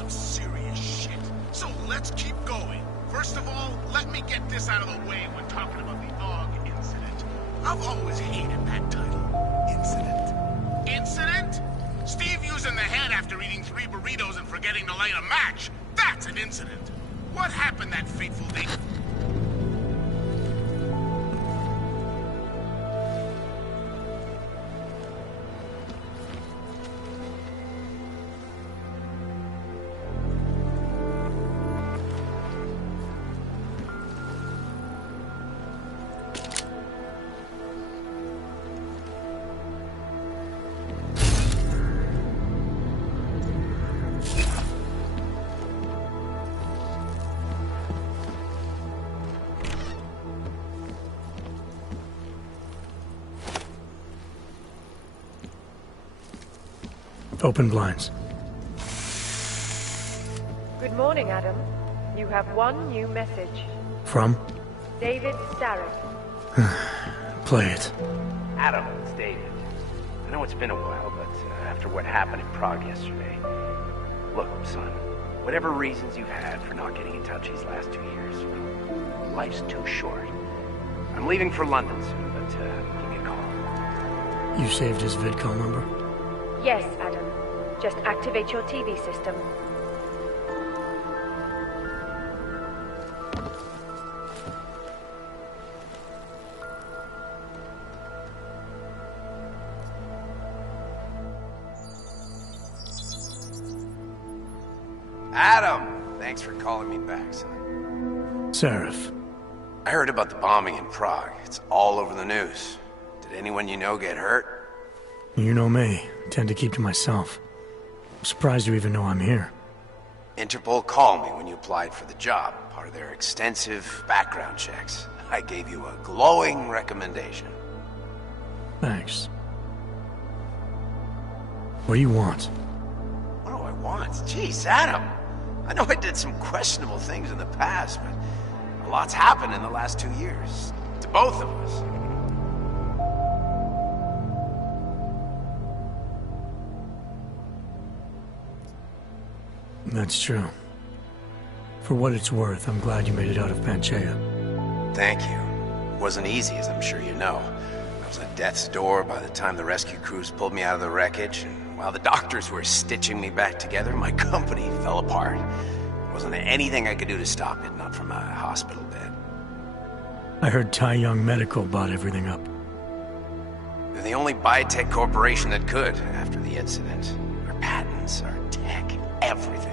some serious shit. So let's keep going. First of all, let me get this out of the way when talking about the Og incident. I've always hated that title. Incident. Incident? Steve using the head after eating 3 burritos and forgetting to light a match. That's an incident. What happened that fateful day? Open blinds. Good morning, Adam. You have one new message. From? David Sarif. Play it. Adam, it's David. I know it's been a while, but after what happened in Prague yesterday... Look, son, whatever reasons you've had for not getting in touch these last 2 years, well, life's too short. I'm leaving for London soon, but give me a call. You saved his vidcall number? Yes, Adam. Just activate your TV system. Adam! Thanks for calling me back, son. Sarif. I heard about the bombing in Prague. It's all over the news. Did anyone you know get hurt? You know me. I tend to keep to myself. I'm surprised you even know I'm here. Interpol called me when you applied for the job, part of their extensive background checks. I gave you a glowing recommendation. Thanks. What do you want? What do I want? Jeez, Adam! I know I did some questionable things in the past, but a lot's happened in the last 2 years. To both of us. That's true. For what it's worth, I'm glad you made it out of Panchaea. Thank you. It wasn't easy, as I'm sure you know. I was at death's door by the time the rescue crews pulled me out of the wreckage, and while the doctors were stitching me back together, my company fell apart. There wasn't anything I could do to stop it, not from a hospital bed. I heard Tai Young Medical bought everything up. They're the only biotech corporation that could, after the incident. Our patents, our tech, everything.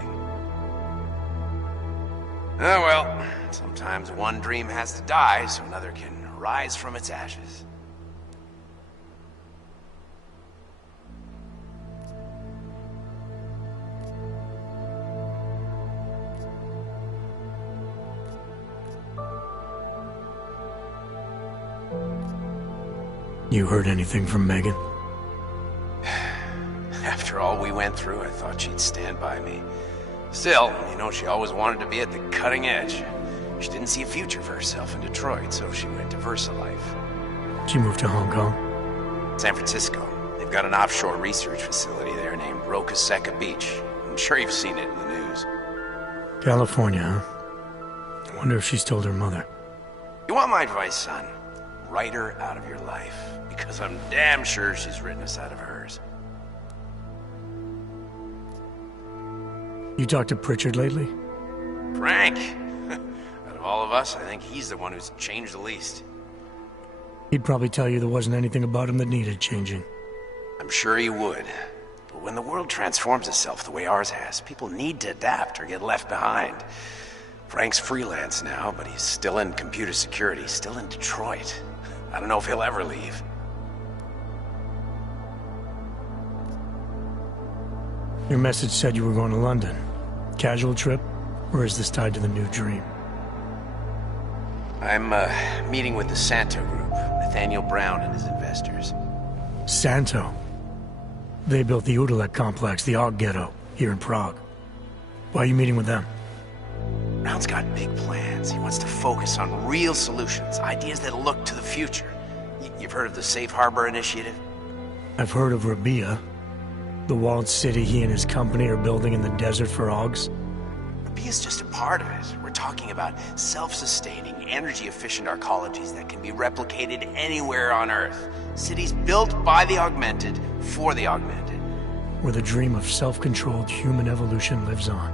Oh well, sometimes one dream has to die so another can rise from its ashes. You heard anything from Megan? After all we went through, I thought she'd stand by me. Still, you know, she always wanted to be at the cutting edge. She didn't see a future for herself in Detroit, so she went to VersaLife. She moved to Hong Kong? San Francisco. They've got an offshore research facility there named Rokaseca Beach. I'm sure you've seen it in the news. California, huh? I wonder if she's told her mother. You want my advice, son? Write her out of your life, because I'm damn sure she's written us out of hers. You talked to Pritchard lately? Frank! Out of all of us, I think he's the one who's changed the least. He'd probably tell you there wasn't anything about him that needed changing. I'm sure he would. But when the world transforms itself the way ours has, people need to adapt or get left behind. Frank's freelance now, but he's still in computer security, still in Detroit. I don't know if he'll ever leave. Your message said you were going to London. Casual trip? Or is this tied to the new dream? I'm, meeting with the Santo Group, Nathaniel Brown and his investors. Santo? They built the Udalek complex, the Og Ghetto, here in Prague. Why are you meeting with them? Brown's got big plans. He wants to focus on real solutions, ideas that look to the future. You've heard of the Safe Harbor Initiative? I've heard of Rabia. The walled city he and his company are building in the desert for Augs? The B is just a part of it. We're talking about self-sustaining, energy-efficient arcologies that can be replicated anywhere on Earth. Cities built by the augmented, for the augmented. Where the dream of self-controlled human evolution lives on.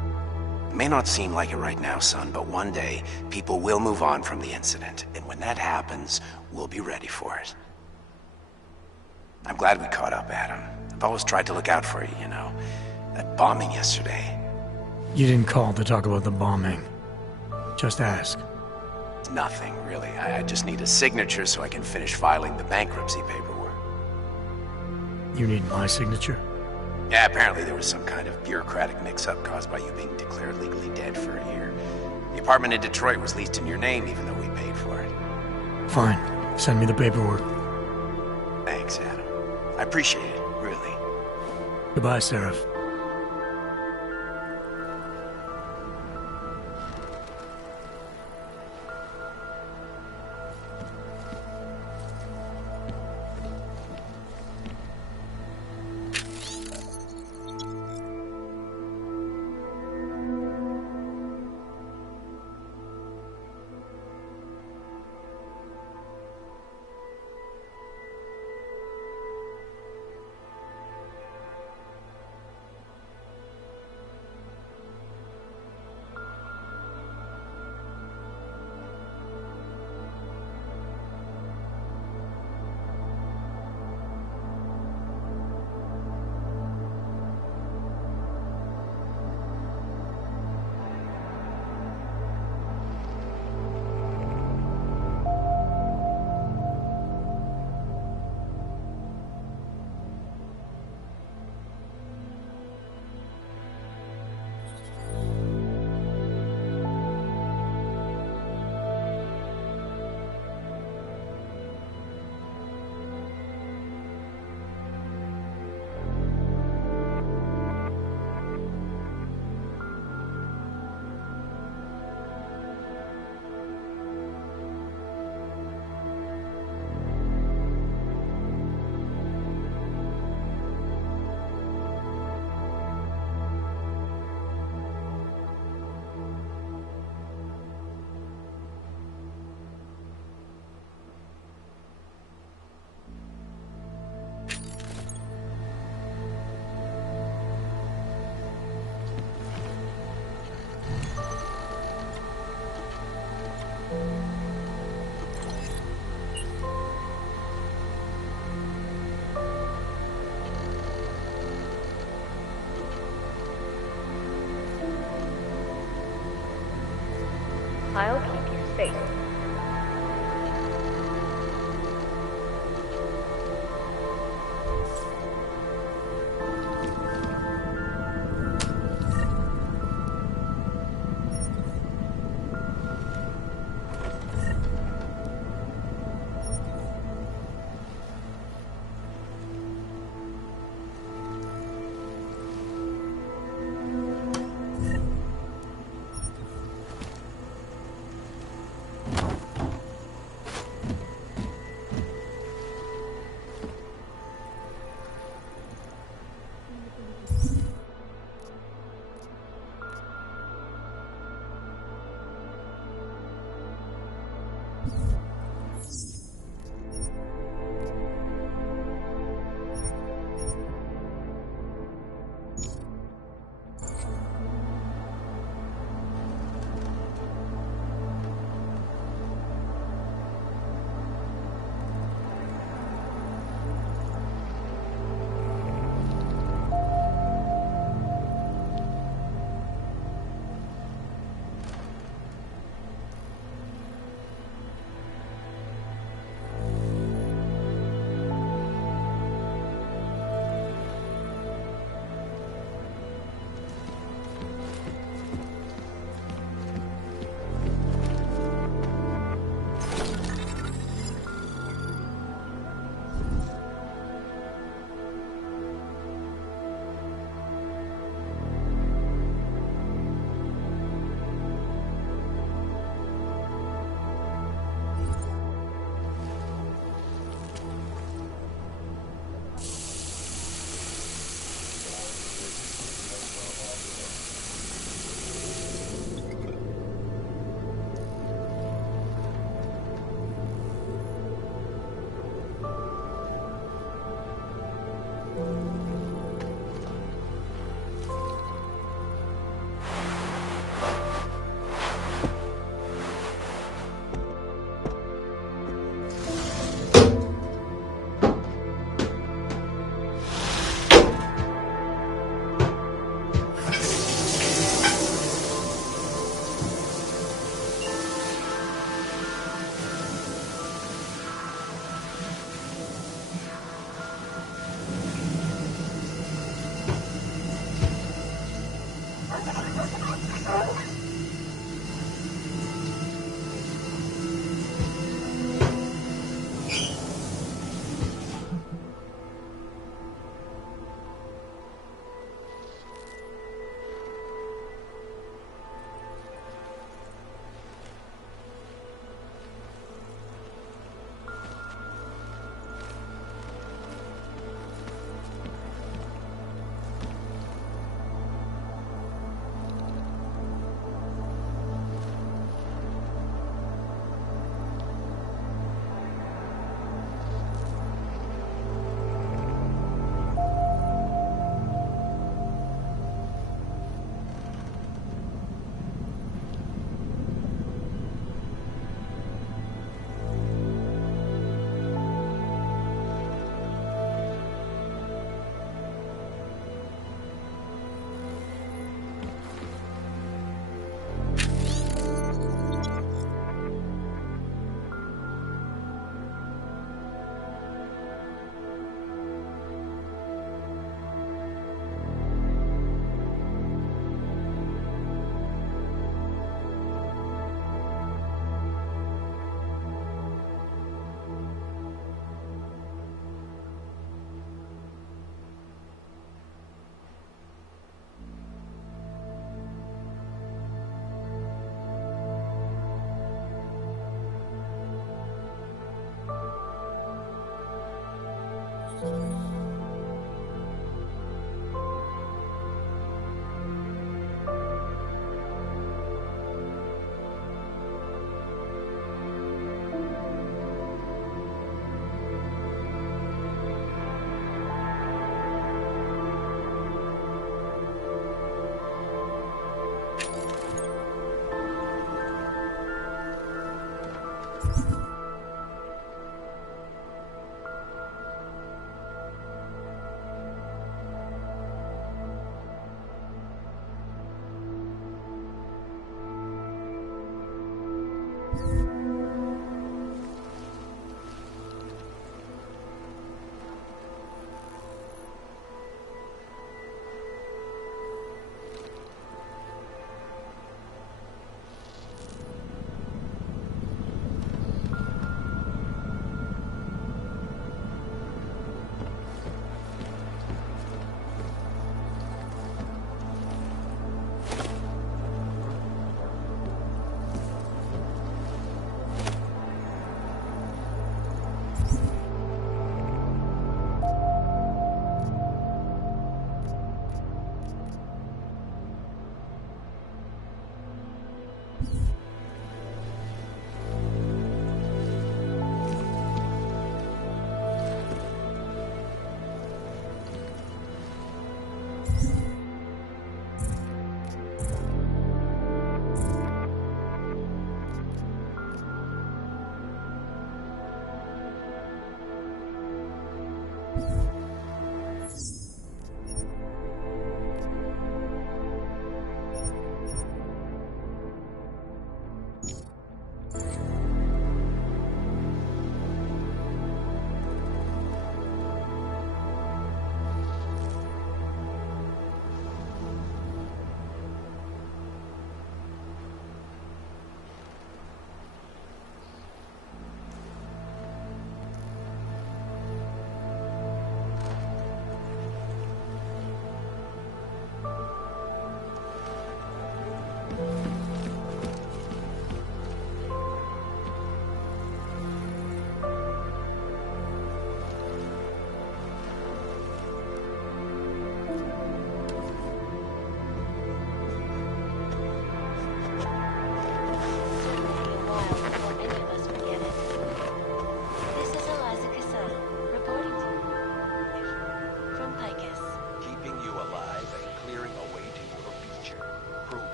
It may not seem like it right now, son, but one day, people will move on from the incident. And when that happens, we'll be ready for it. I'm glad we caught up, Adam. I've always tried to look out for you, you know. That bombing yesterday. You didn't call to talk about the bombing. Just ask. It's nothing, really. I just need a signature so I can finish filing the bankruptcy paperwork. You need my signature? Yeah, apparently there was some kind of bureaucratic mix-up caused by you being declared legally dead for a year. The apartment in Detroit was leased in your name even though we paid for it. Fine. Send me the paperwork. Thanks, Adam. I appreciate it, really. Goodbye, Sarif. I'll keep you safe.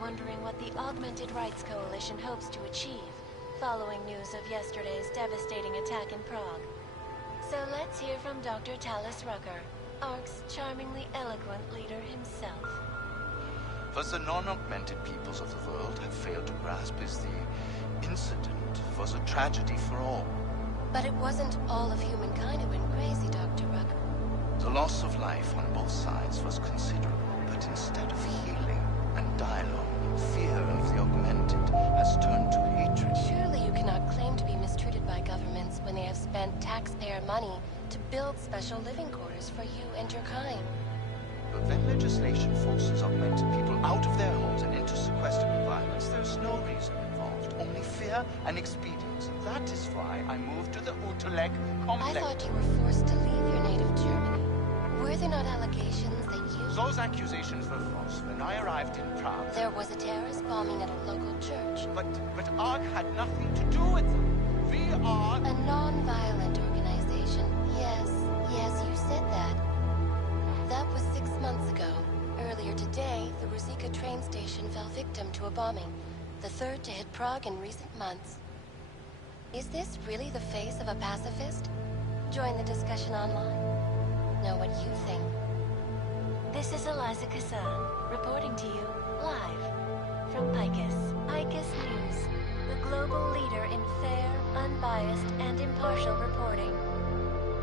Wondering what the Augmented Rights Coalition hopes to achieve, following news of yesterday's devastating attack in Prague. So let's hear from Dr. Talis Rucker, ARC's charmingly eloquent leader himself. What the non-augmented peoples of the world have failed to grasp is the incident was a tragedy for all. But it wasn't all of humankind who went crazy, Dr. Ruck. The loss of life on both sides was considerable, but instead of healing and dialogue, fear of the augmented has turned to hatred. Surely you cannot claim to be mistreated by governments when they have spent taxpayer money to build special living quarters for you and your kind. But when legislation forces augmented people out of their homes and into sequestered environments, there's no reason involved, only fear and expedience. That is why I moved to the Utrecht complex. I thought you were forced to leave your native Germany. Were there not allegations that you... Those accusations were false. When I arrived in Prague... There was a terrorist bombing at a local church. But ARC had nothing to do with it. We are... A non-violent organization. Yes, you said that. That was 6 months ago. Earlier today, the Ruzicka train station fell victim to a bombing. The third to hit Prague in recent months. Is this really the face of a pacifist? Join the discussion online. Know what you think. This is Eliza Kazan, reporting to you live from Picus. Picus News, the global leader in fair, unbiased, and impartial reporting.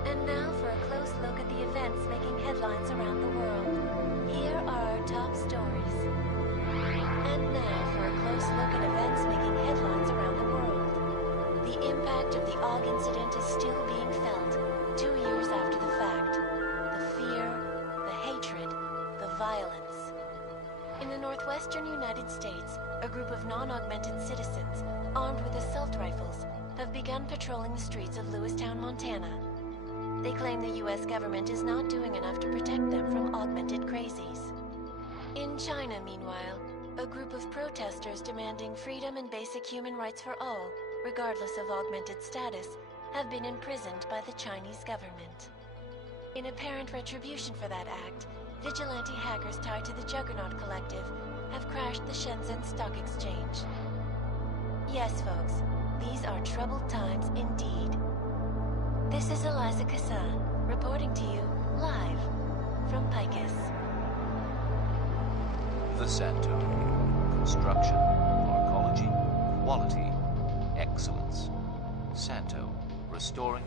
And now for a close look at the events making headlines around the world. Here are our top stories. And now for a close look at events making headlines around the world. The impact of the AUG incident is still being felt, 2 years after the fact. The fear, the hatred, the violence. In the northwestern United States, a group of non-augmented citizens, armed with assault rifles, have begun patrolling the streets of Lewistown, Montana. They claim the U.S. government is not doing enough to protect them from augmented crazies. In China, meanwhile, a group of protesters demanding freedom and basic human rights for all, regardless of augmented status, have been imprisoned by the Chinese government. In apparent retribution for that act, vigilante hackers tied to the Juggernaut collective have crashed the Shenzhen Stock Exchange. Yes, folks, these are troubled times indeed. This is Eliza Kazan, reporting to you live from Picus. The Center. Construction, pharmacology, quality, excellence. Santo, restoring...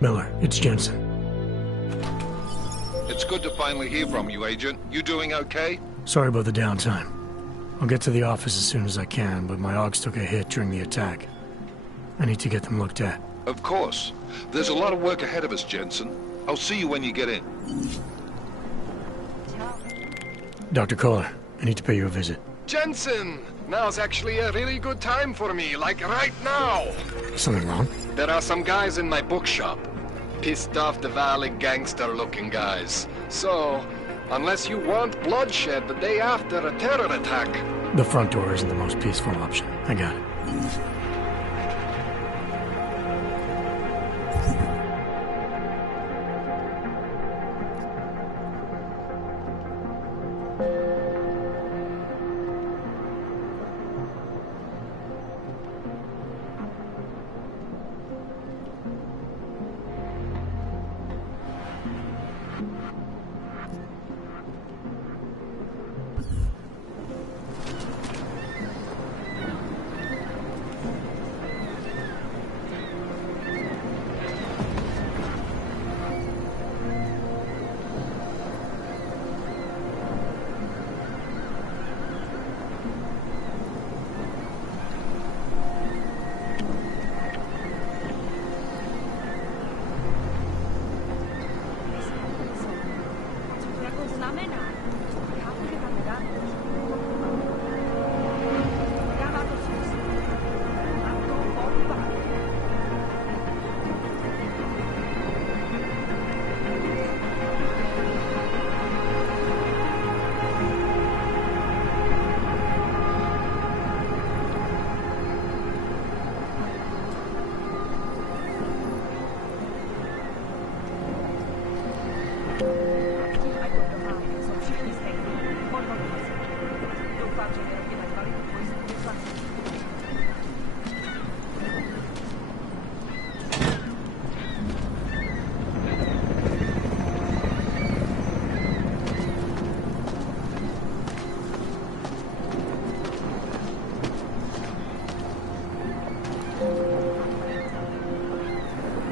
Miller, it's Jensen. It's good to finally hear from you, Agent. You doing okay? Sorry about the downtime. I'll get to the office as soon as I can, but my Augs took a hit during the attack. I need to get them looked at. Of course. There's a lot of work ahead of us, Jensen. I'll see you when you get in. Dr. Koller, I need to pay you a visit. Jensen! Now's actually a really good time for me, like right now! Something wrong? There are some guys in my bookshop. Pissed off the Valley gangster-looking guys. So, unless you want bloodshed the day after a terror attack... The front door isn't the most peaceful option. I got it.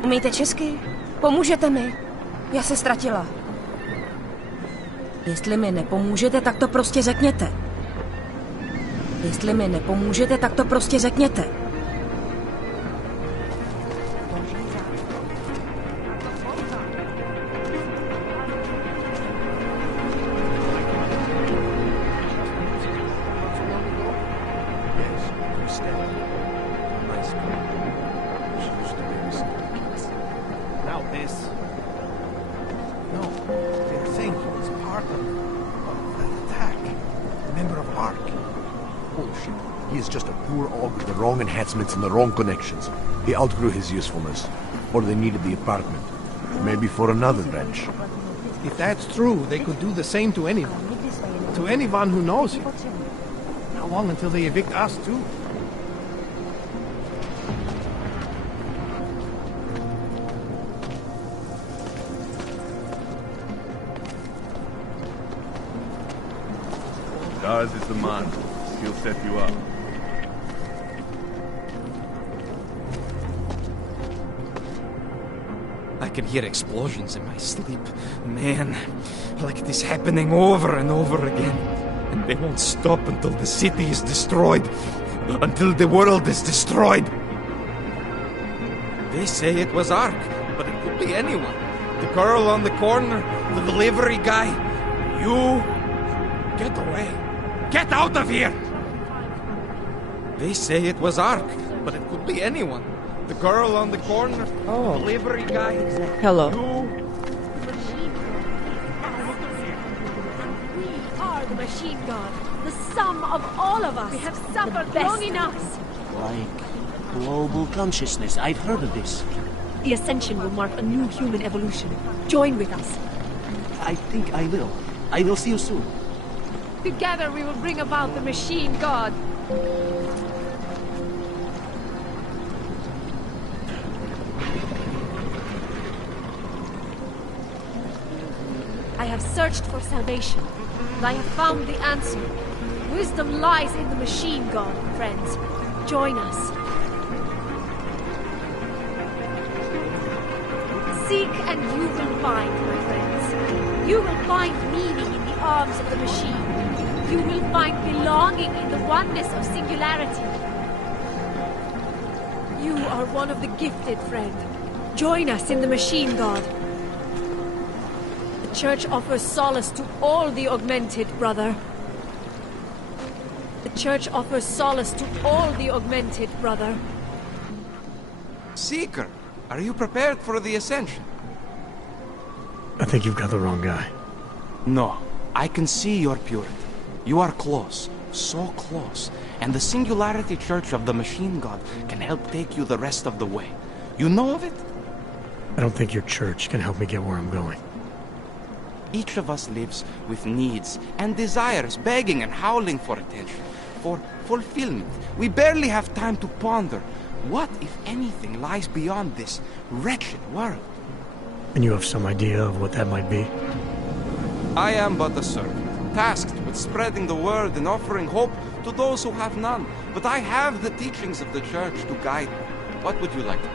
Umíte česky? Pomůžete mi? Já se ztratila. Jestli mi nepomůžete, tak to prostě řekněte. Jestli mi nepomůžete, tak to prostě řekněte. And the wrong connections. He outgrew his usefulness. Or they needed the apartment. Maybe for another branch. If that's true, they could do the same to anyone. To anyone who knows him. How long until they evict us too? Daz is the man. He'll set you up. I can hear explosions in my sleep. Man, like this happening over and over again. And they won't stop until the city is destroyed. Until the world is destroyed. They say it was Ark, but it could be anyone. The girl on the corner, the delivery guy. You... Get away. Get out of here! They say it was Ark, but it could be anyone. The girl on the corner, the delivery guy. Hello. We are the machine god, the sum of all of us. We have suffered long enough. Like global consciousness. I've heard of this. The Ascension will mark a new human evolution. Join with us. I think I will. I will see you soon. Together we will bring about the machine god. I have searched for salvation, and I have found the answer. Wisdom lies in the machine god, friends. Join us. Seek and you will find, my friends. You will find meaning in the arms of the machine. You will find belonging in the oneness of singularity. You are one of the gifted, friend. Join us in the machine god. The Church offers solace to all the augmented, brother. The Church offers solace to all the augmented, brother. Seeker, are you prepared for the ascension? I think you've got the wrong guy. No, I can see your purity. You are close, so close, and the Singularity Church of the Machine God can help take you the rest of the way. You know of it? I don't think your church can help me get where I'm going. Each of us lives with needs and desires, begging and howling for attention, for fulfillment. We barely have time to ponder. What, if anything, lies beyond this wretched world? And you have some idea of what that might be? I am but a servant, tasked with spreading the word and offering hope to those who have none. But I have the teachings of the Church to guide me. What would you like to know?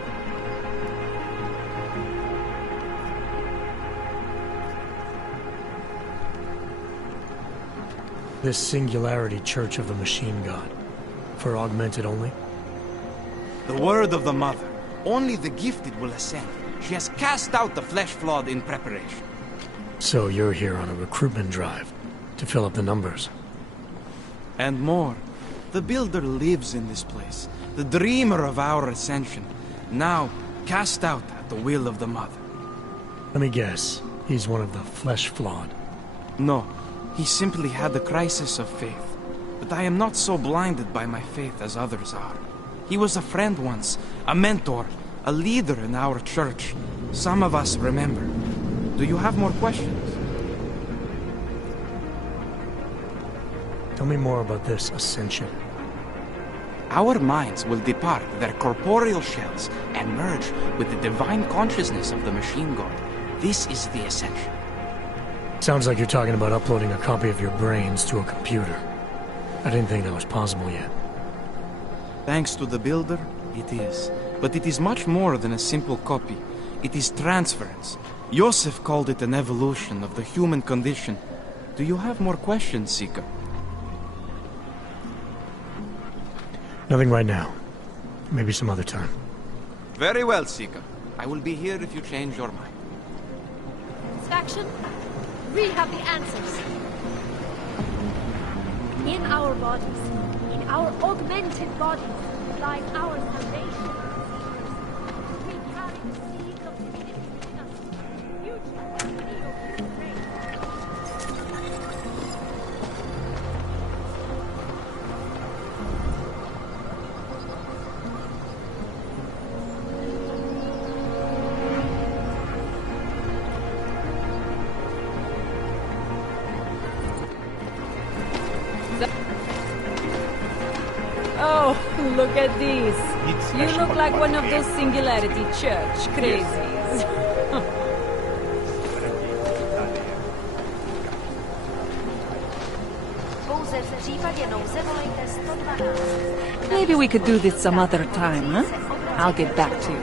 This Singularity Church of the Machine God. For augmented only? The word of the Mother. Only the gifted will ascend. She has cast out the flesh-flawed in preparation. So you're here on a recruitment drive, to fill up the numbers. And more. The Builder lives in this place, the dreamer of our ascension, now cast out at the will of the Mother. Let me guess, he's one of the flesh-flawed. No, he simply had a crisis of faith. But I am not so blinded by my faith as others are. He was a friend once, a mentor, a leader in our church. Some of us remember. Do you have more questions? Tell me more about this ascension. Our minds will depart their corporeal shells and merge with the divine consciousness of the machine god. This is the ascension. Sounds like you're talking about uploading a copy of your brains to a computer. I didn't think that was possible yet. Thanks to the Builder, it is. But it is much more than a simple copy. It is transference. Joseph called it an evolution of the human condition. Do you have more questions, Seeker? Nothing right now. Maybe some other time. Very well, Seeker. I will be here if you change your mind. Satisfaction? We have the answers. In our bodies, in our augmented bodies, lies our salvation. We carry the seeds of divinity within us. Future Oh, look at these. You look like one of those Singularity Church crazies. Maybe we could do this some other time, huh? I'll get back to you.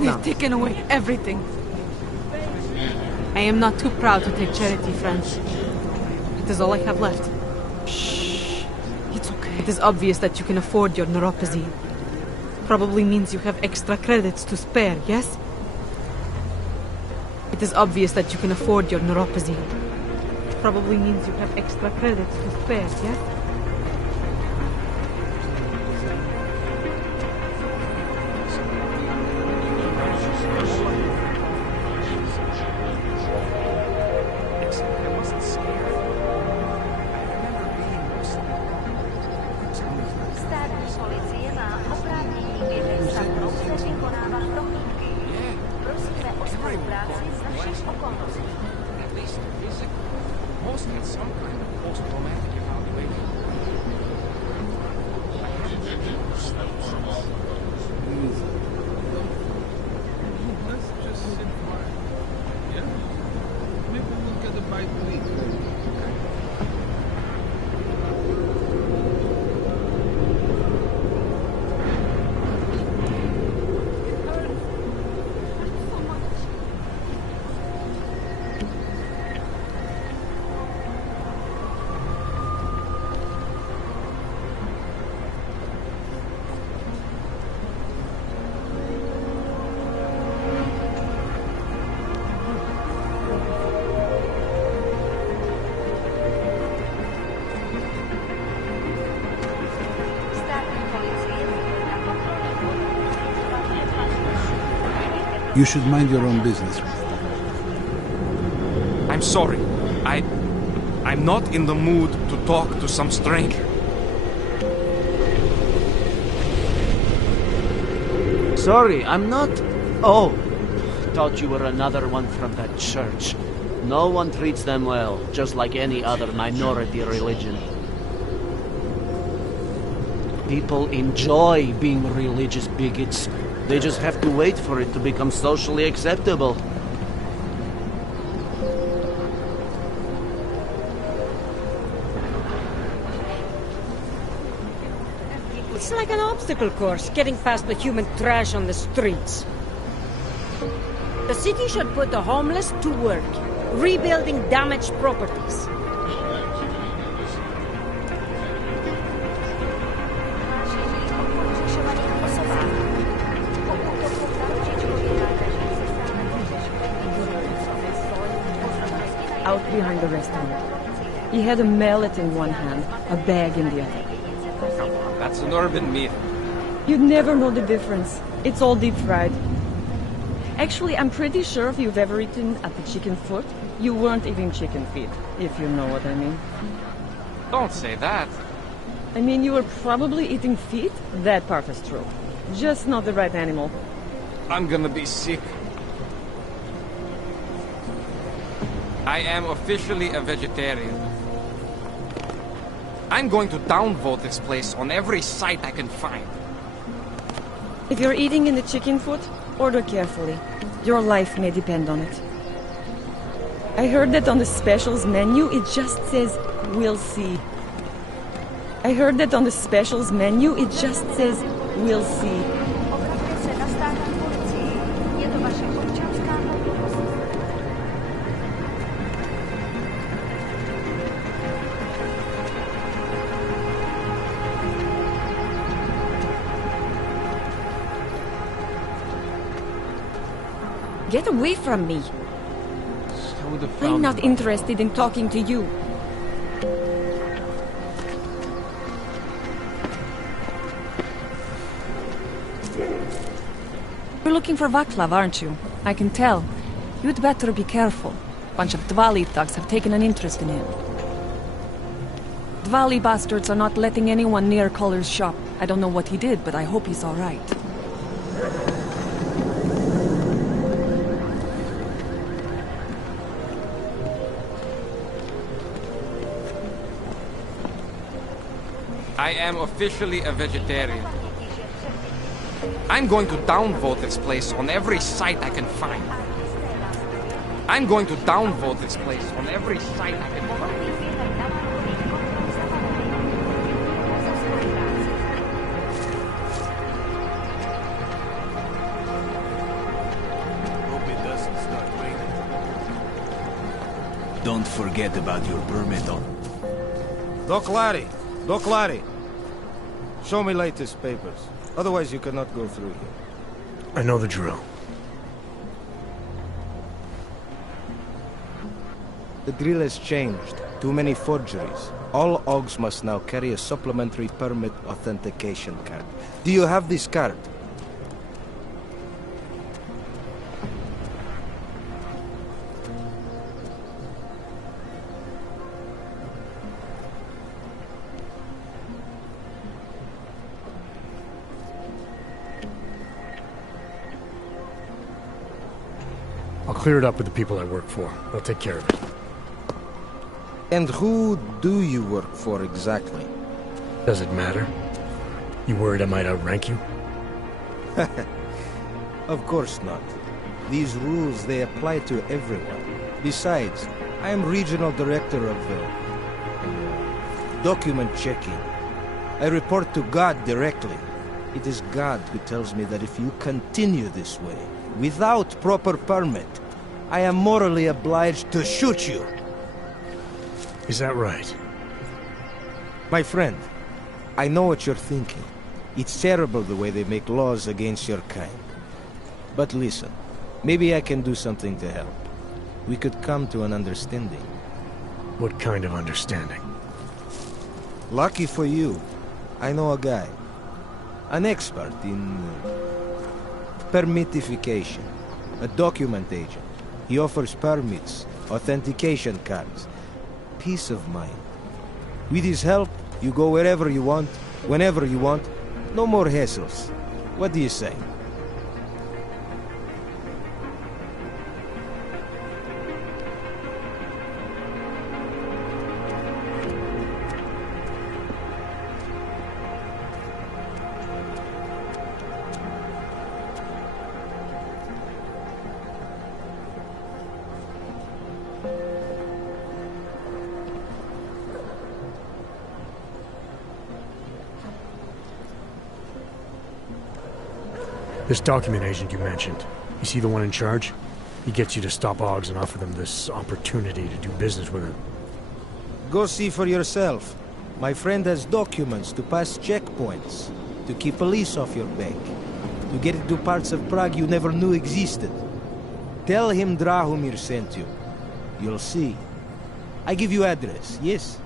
They've taken away everything. I am not too proud to take charity, friends. It is all I have left. Shh. It's okay. It is obvious that you can afford your neuropathy. Probably means you have extra credits to spare, yes? It is obvious that you can afford your neuropathy. Probably means you have extra credits to spare, yes? You should mind your own business. I'm sorry. I'm not in the mood to talk to some stranger. Sorry, I'm not... Oh, thought you were another one from that church. No one treats them well, just like any other minority religion. People enjoy being religious bigots. They just have to wait for it to become socially acceptable. It's like an obstacle course, getting past the human trash on the streets. The city should put the homeless to work, rebuilding damaged properties. Out behind the restaurant. He had a mallet in one hand, a bag in the other. That's an urban meal. You'd never know the difference. It's all deep fried. Actually, I'm pretty sure if you've ever eaten at the chicken foot, you weren't eating chicken feet, if you know what I mean. Don't say that. I mean, you were probably eating feet? That part is true. Just not the right animal. I'm gonna be sick. I am officially a vegetarian. I'm going to downvote this place on every site I can find. If you're eating in the chicken foot, order carefully. Your life may depend on it. I heard that on the specials menu, it just says, "We'll see." I heard that on the specials menu, it just says, "We'll see." Get away from me! I'm not interested in talking to you. You're looking for Vaclav, aren't you? I can tell. You'd better be careful. Bunch of Dvali thugs have taken an interest in him. Dvali bastards are not letting anyone near Koller's shop. I don't know what he did, but I hope he's all right. I am officially a vegetarian. I'm going to downvote this place on every site I can find. I'm going to downvote this place on every site I can find. Hope it doesn't start raining. Don't forget about your permit on. Doc Larry. Show me latest papers. Otherwise you cannot go through here. I know the drill. The drill has changed. Too many forgeries. All OGs must now carry a supplementary permit authentication card. Do you have this card? I'll clear it up with the people I work for. They'll take care of it. And who do you work for exactly? Does it matter? You worried I might outrank you? Of course not. These rules, they apply to everyone. Besides, I am regional director of document checking. I report to God directly. It is God who tells me that if you continue this way, without proper permit, I am morally obliged to shoot you. Is that right? My friend, I know what you're thinking. It's terrible the way they make laws against your kind. But listen, maybe I can do something to help. We could come to an understanding. What kind of understanding? Lucky for you, I know a guy. An expert in permitification. A document agent. He offers permits, authentication cards. Peace of mind. With his help, you go wherever you want, whenever you want. No more hassles. What do you say? This document agent you mentioned, you see the one in charge? He gets you to stop Augs and offer them this opportunity to do business with him. Go see for yourself. My friend has documents to pass checkpoints, to keep police off your back, to get into parts of Prague you never knew existed. Tell him Drahomir sent you. You'll see. I give you address, yes?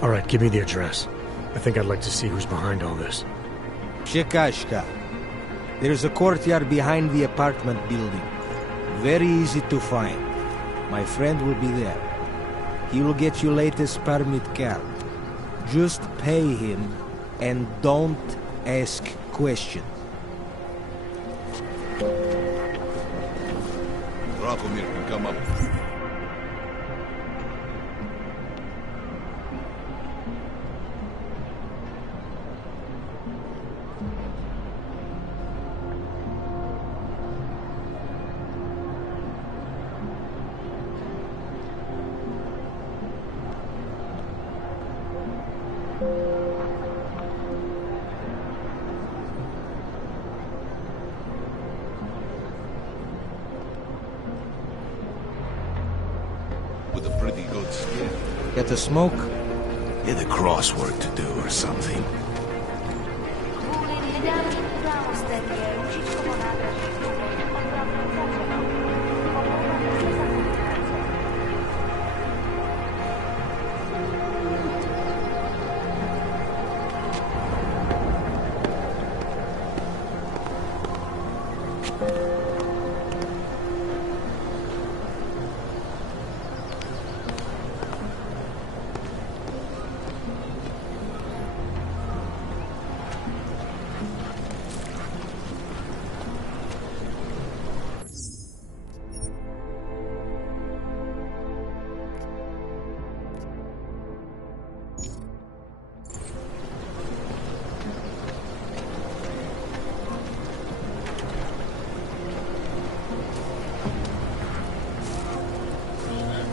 All right, give me the address. I think I'd like to see who's behind all this. Shekashka. There's a courtyard behind the apartment building. Very easy to find. My friend will be there. He will get you latest permit card. Just pay him and don't ask questions. Drahomir can come up. With a pretty good skin. Get a smoke? Get a crossword to do or something.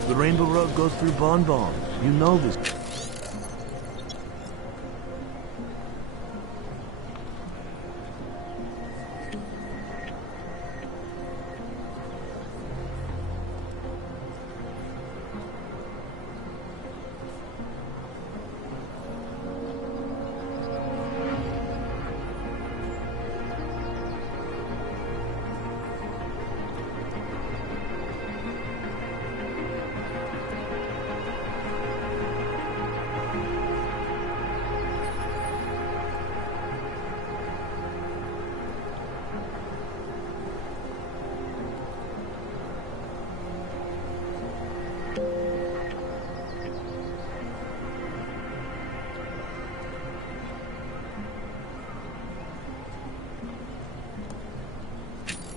The Rainbow Road goes through Bon Bon. You know this.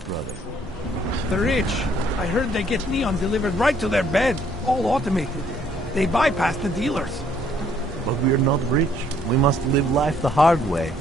Brother. The rich. I heard they get neon delivered right to their bed. All automated. They bypass the dealers. But we're not rich. We must live life the hard way.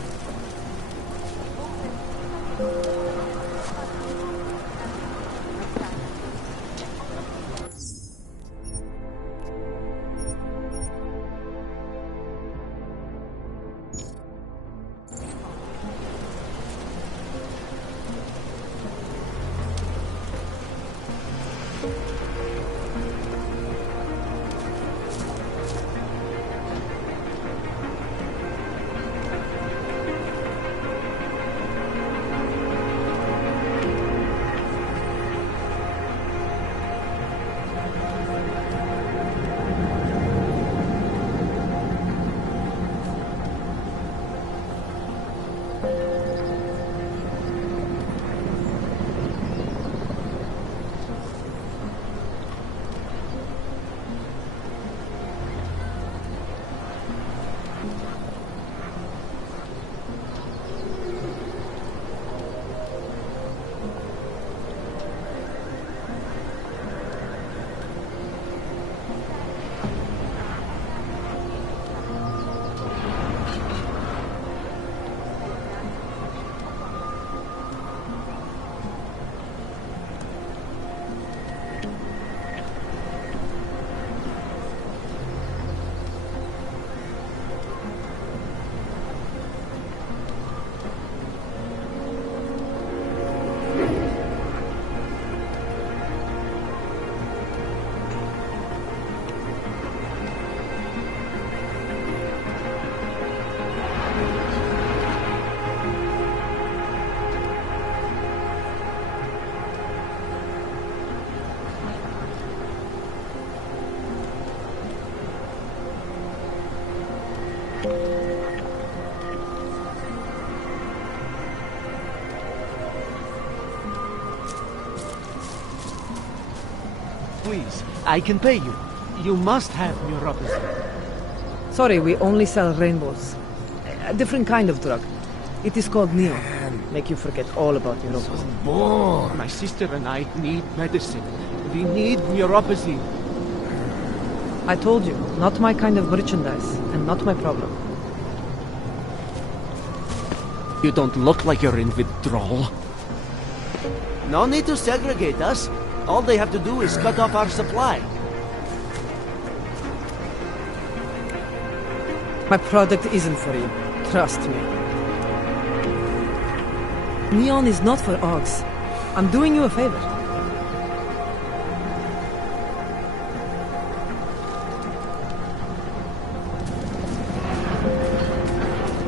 Please, I can pay you. You must have neuropathy. Sorry, we only sell rainbows. A different kind of drug. It is called Neo. Make you forget all about neuropathy. Bored. My sister and I need medicine. We need neuropathy. I told you, not my kind of merchandise, and not my problem. You don't look like you're in withdrawal. No need to segregate us. All they have to do is cut off our supply. My product isn't for you. Trust me. Neon is not for Augs. I'm doing you a favor.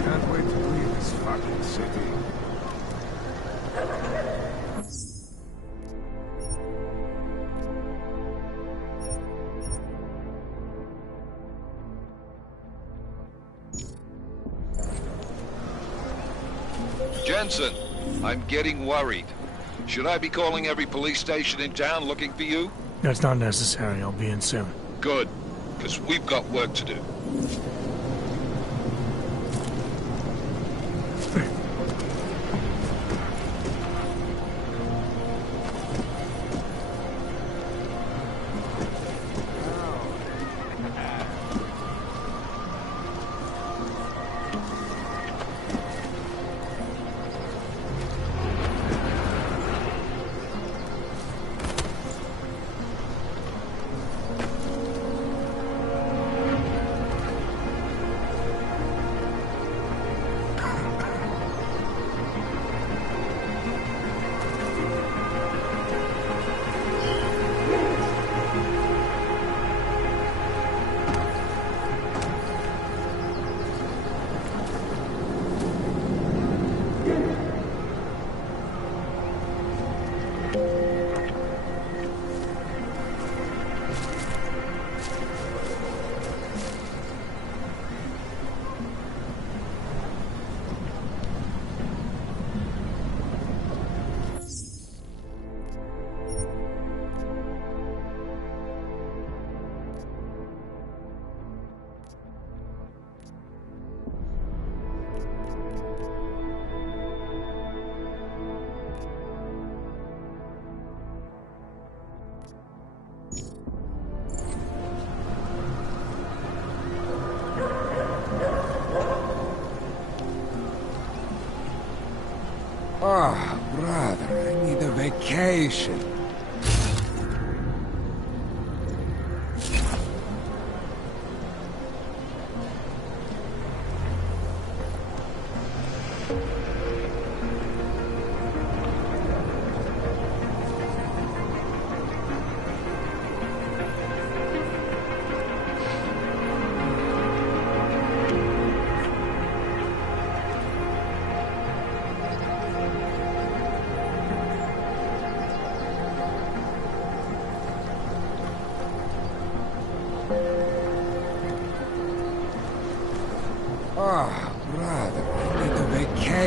Can't wait to leave this fucking city. Jensen, I'm getting worried. Should I be calling every police station in town looking for you? That's not necessary. I'll be in soon. Good, because we've got work to do. Oh, brother, I need a vacation.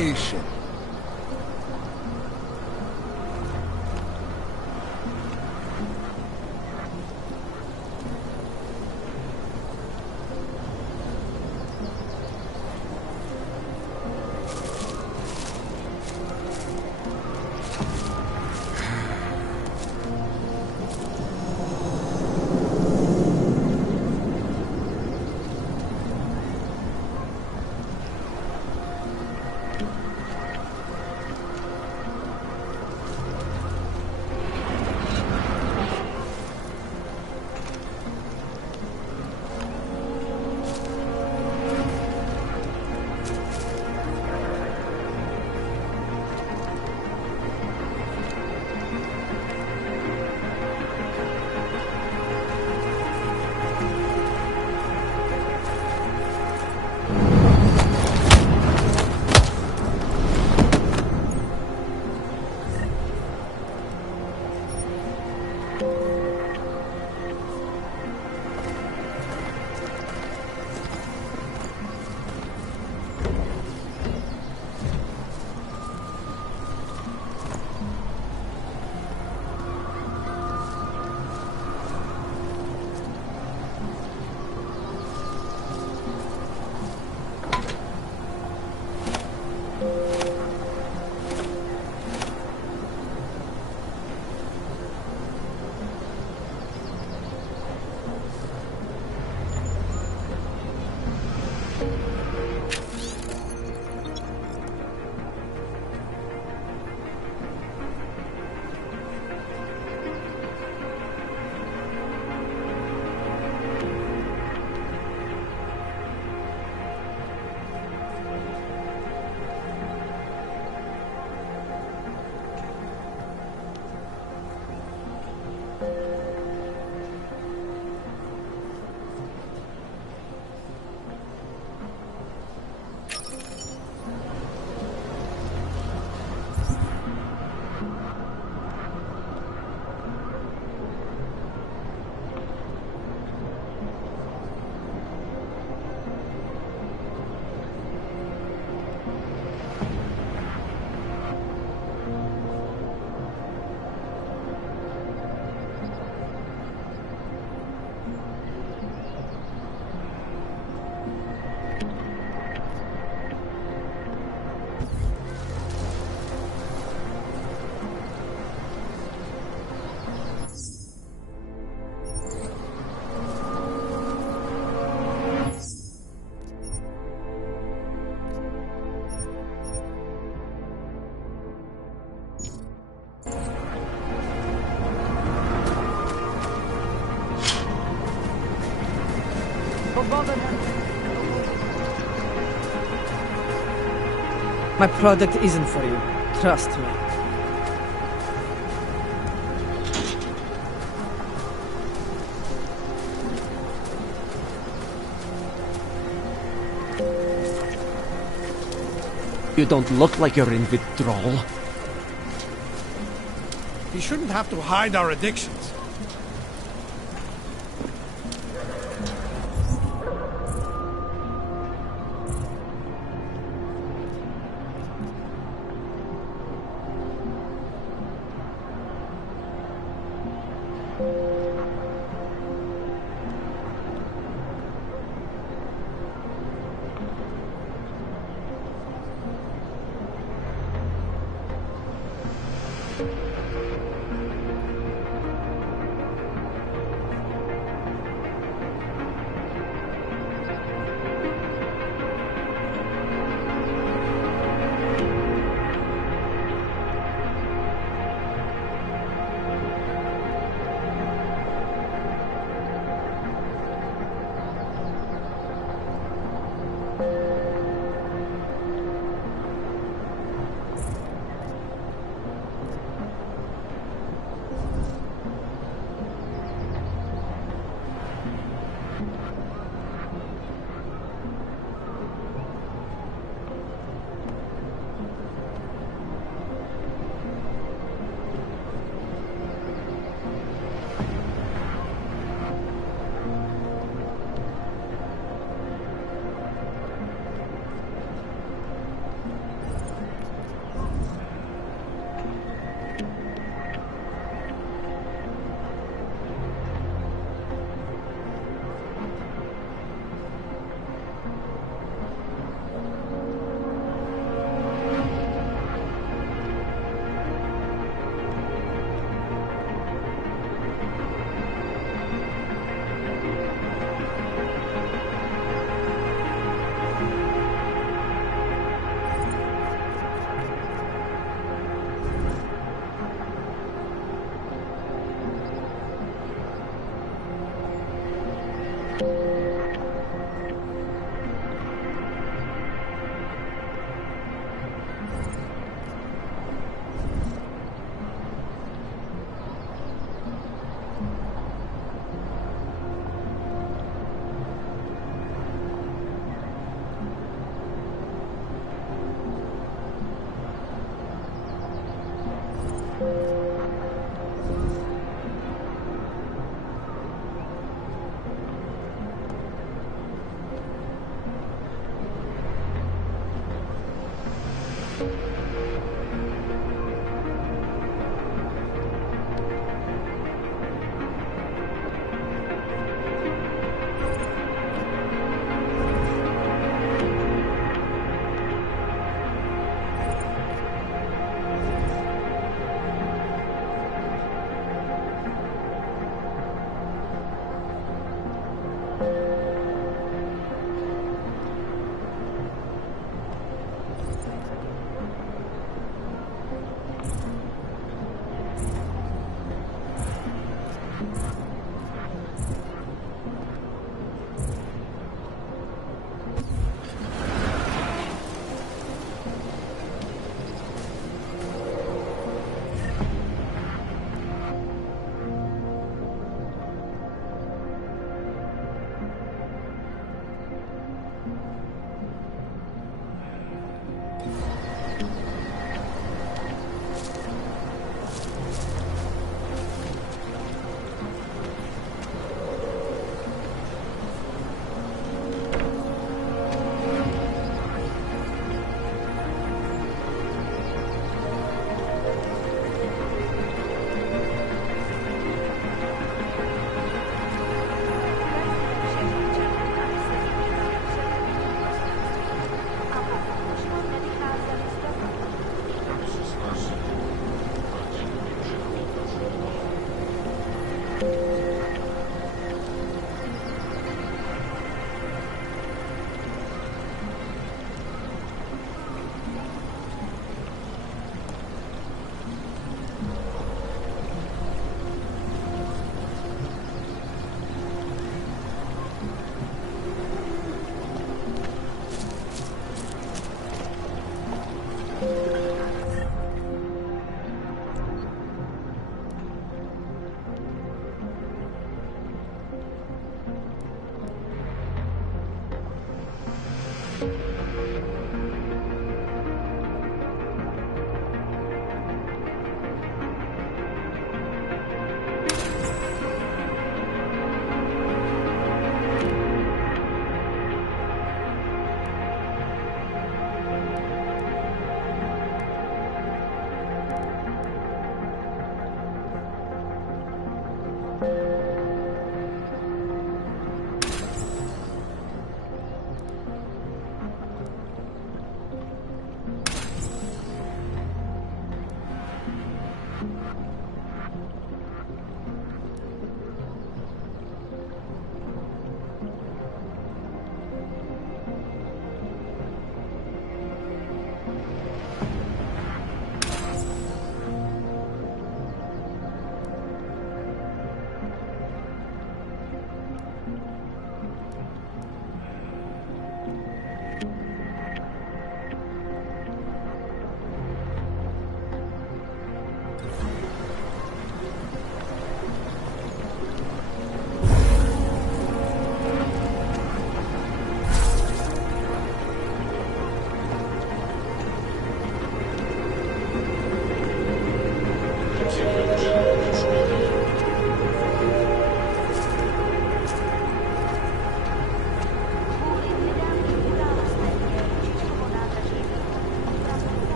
patient. My product isn't for you. Trust me. You don't look like you're in withdrawal. We shouldn't have to hide our addictions.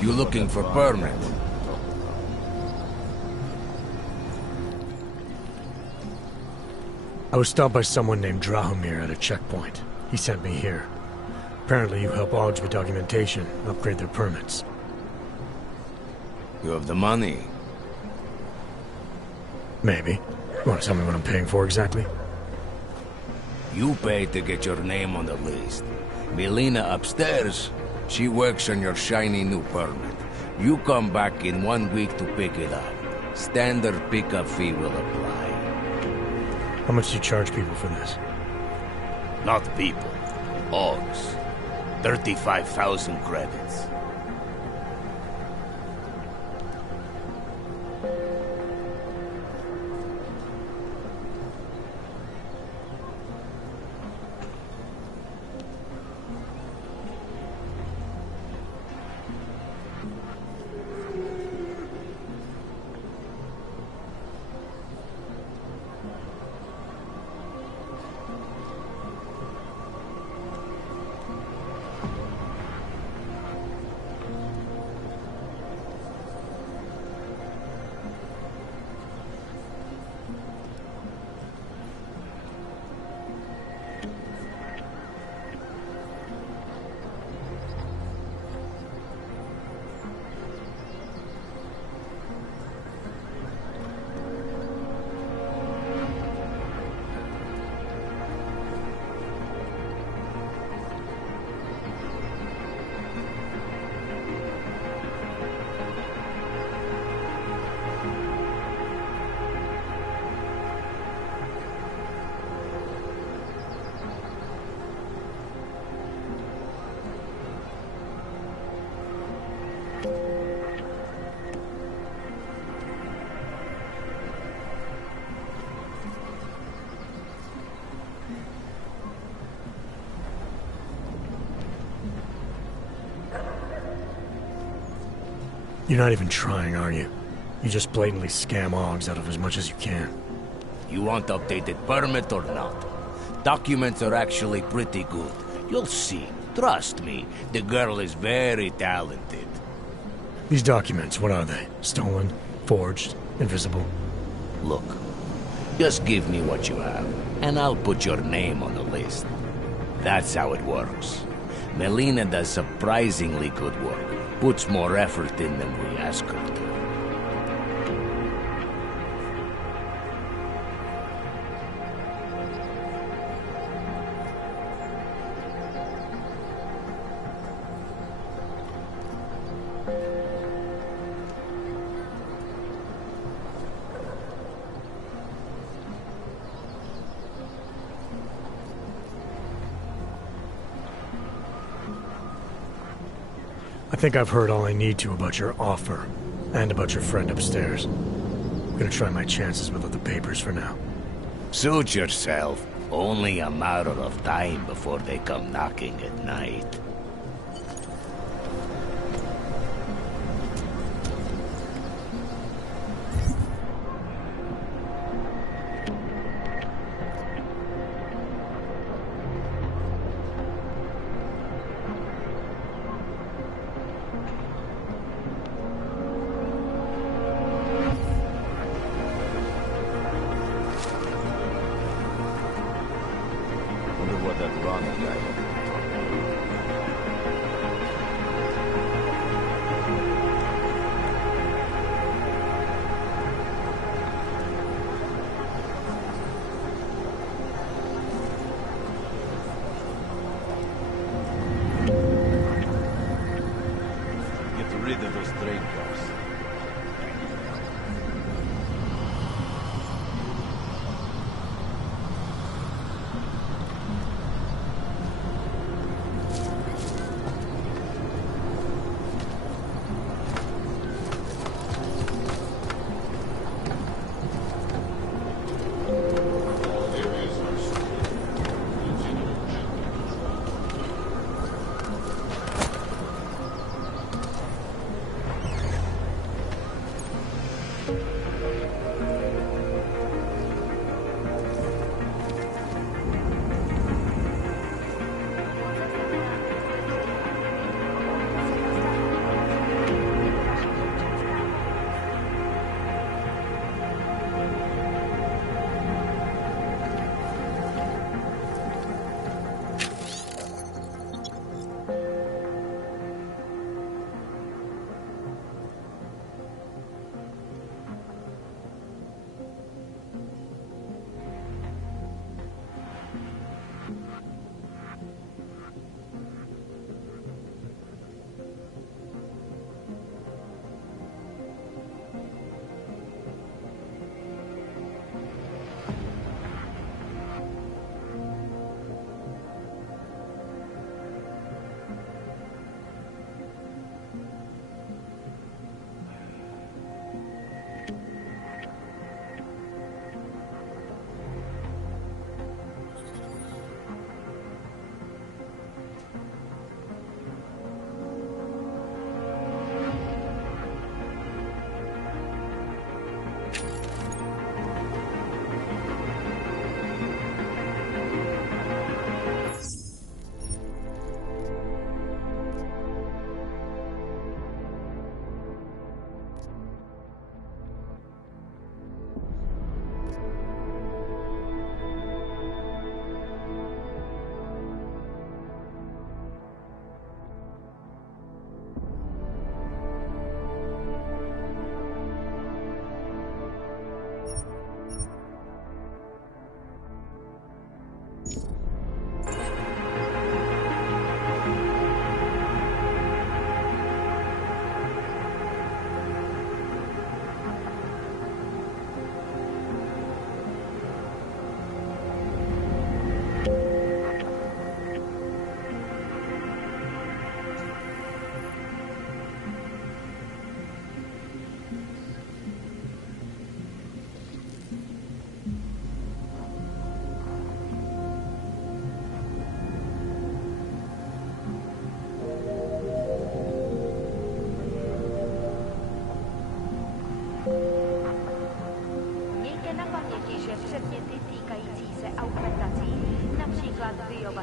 You looking for permit? I was stopped by someone named Drahomir at a checkpoint. He sent me here. Apparently you help Augs with documentation, upgrade their permits. You have the money? Maybe. You want to tell me what I'm paying for exactly? You pay to get your name on the list. Melina upstairs, she works on your shiny new permit. You come back in 1 week to pick it up. Standard pickup fee will apply. How much do you charge people for this? Not people. Augs. 35,000 credits. You're not even trying, are you? You just blatantly scam Augs out of as much as you can. You want updated permit or not? Documents are actually pretty good. You'll see. Trust me, the girl is very talented. These documents, what are they? Stolen? Forged? Invisible? Look, just give me what you have, and I'll put your name on the list. That's how it works. Melina does surprisingly good work. Puts more effort in than we ask her to. I think I've heard all I need to about your offer, and about your friend upstairs. I'm gonna try my chances with the papers for now. Suit yourself. Only a matter of time before they come knocking at night.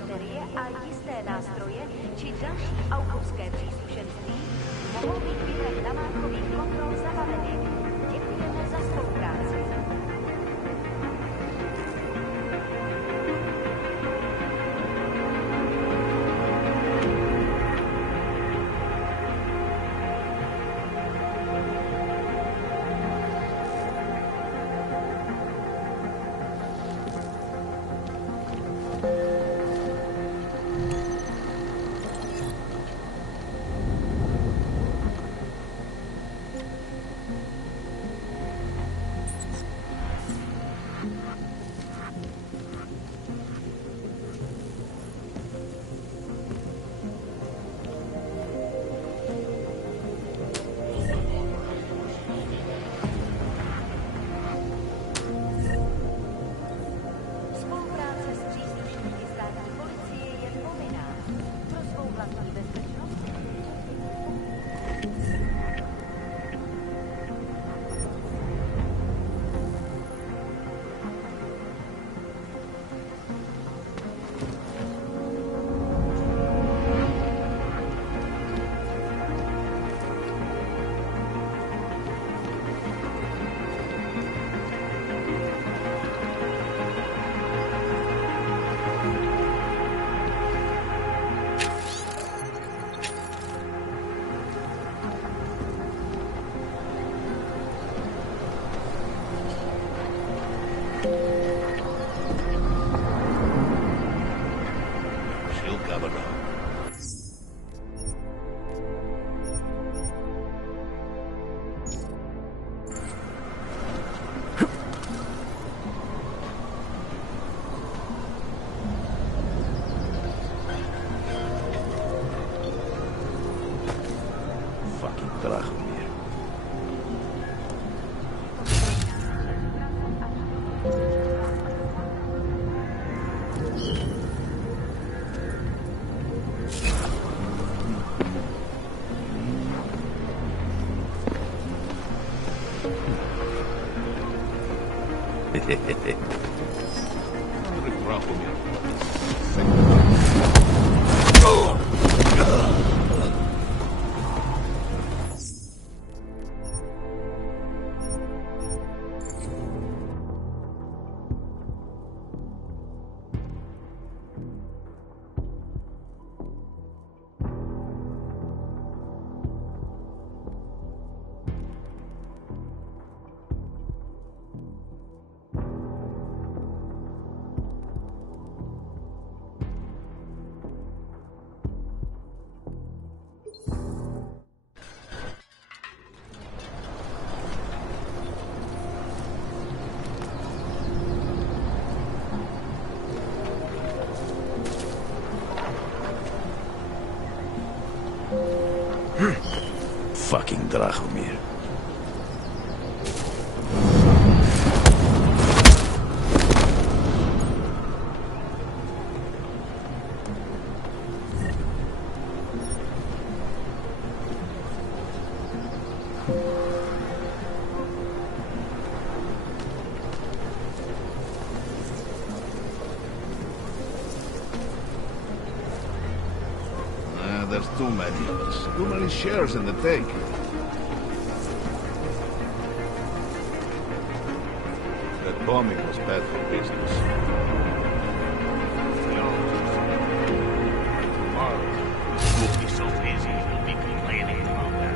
baterie a jisté nástroje či další autovské příslušenství mohou být během namátkových kontrol zabaveny. Děkujeme za spolupráci. Drahomír. Fucking Drahomír. There's too many of us. Too many shares in the take. That bombing was bad for business. Tomorrow, we'll be so busy, we'll be complaining about that.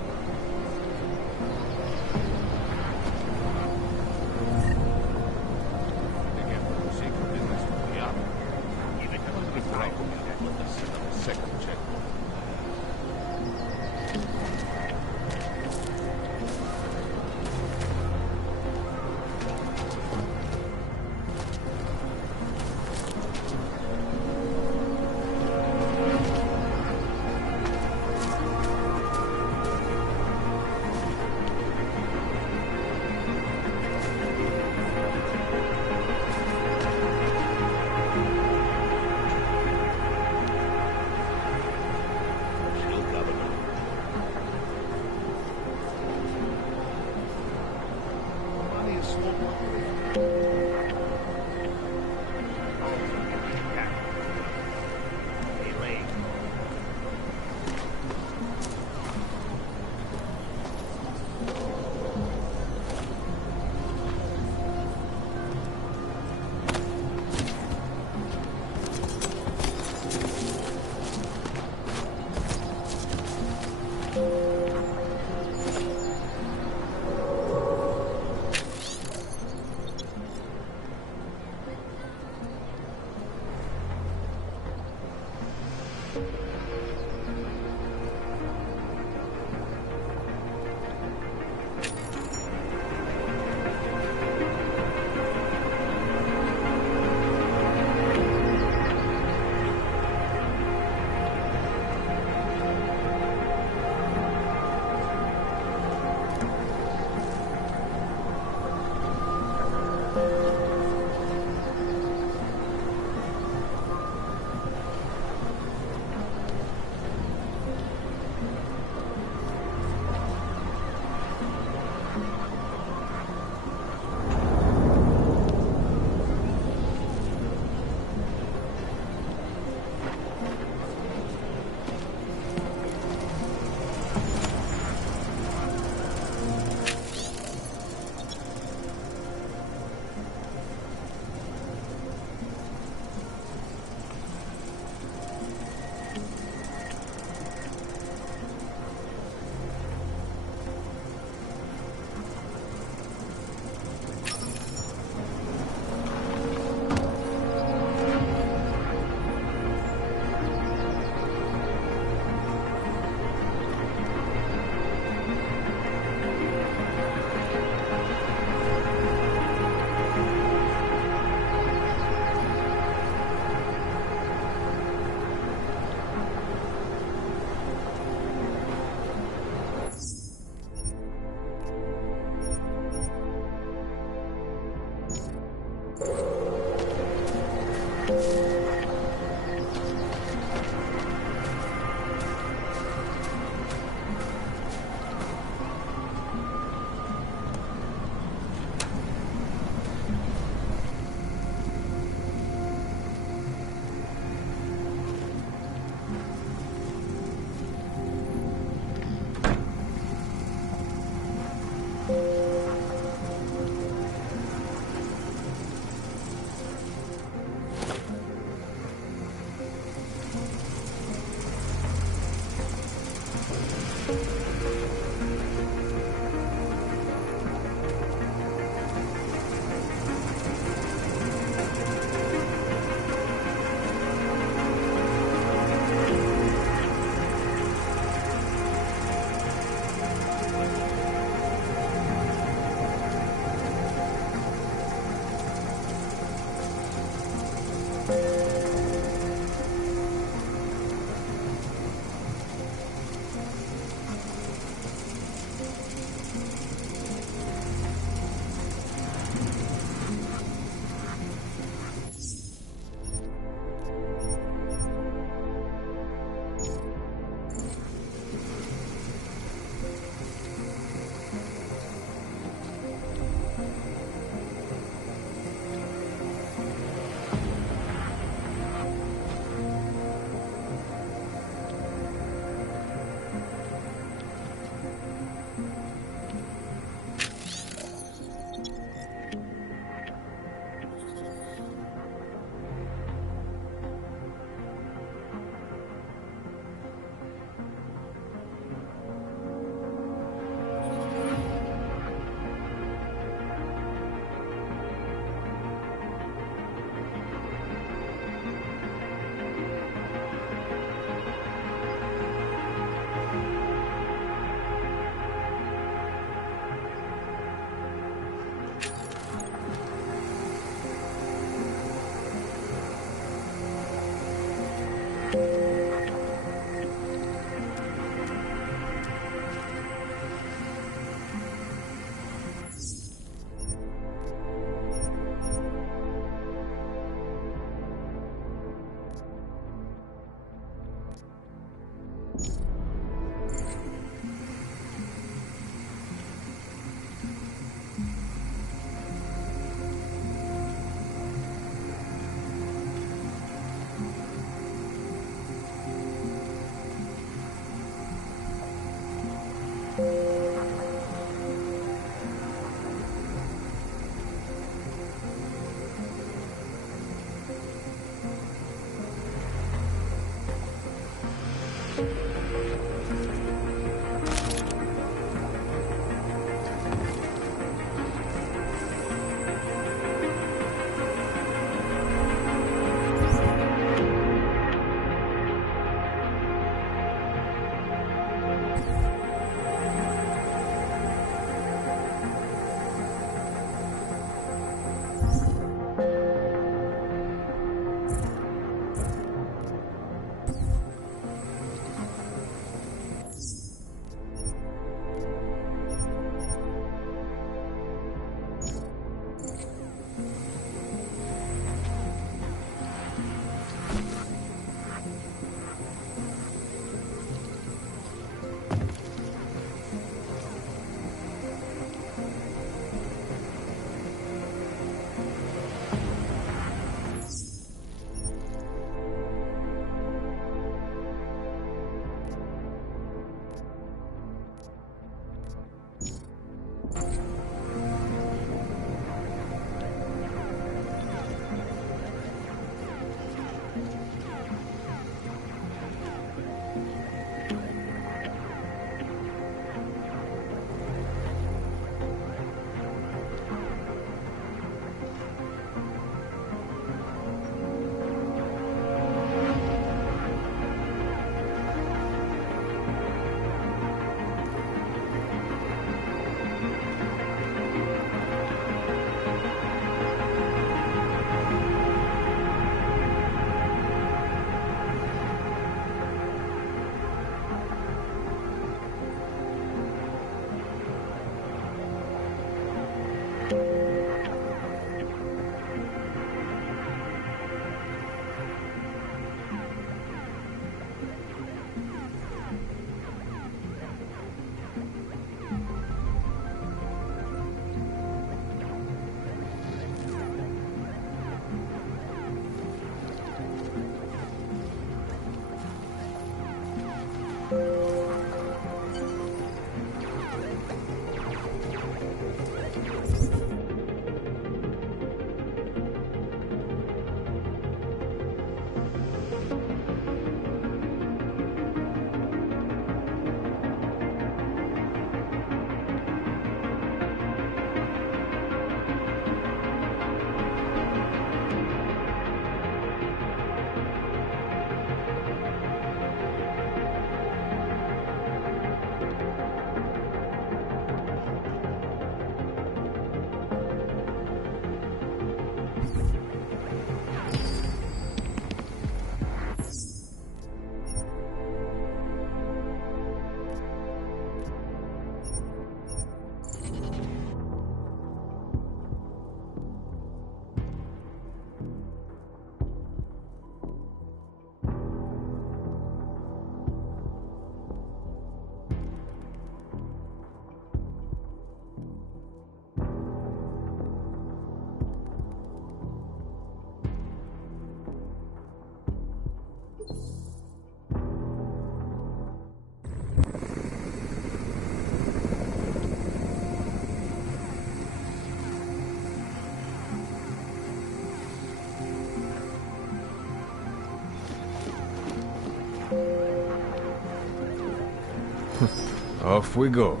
Off we go.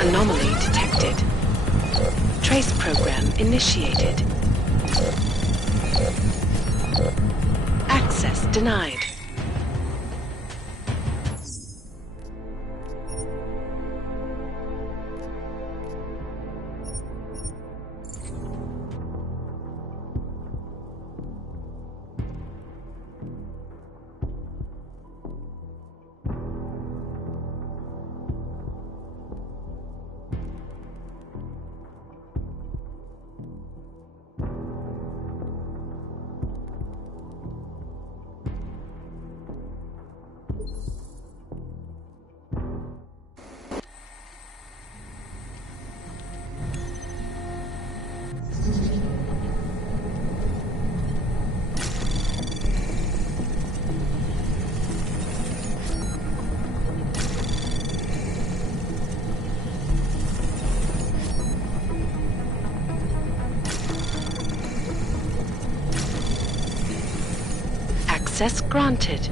Anomaly detected. Trace program initiated. Access denied. Access granted.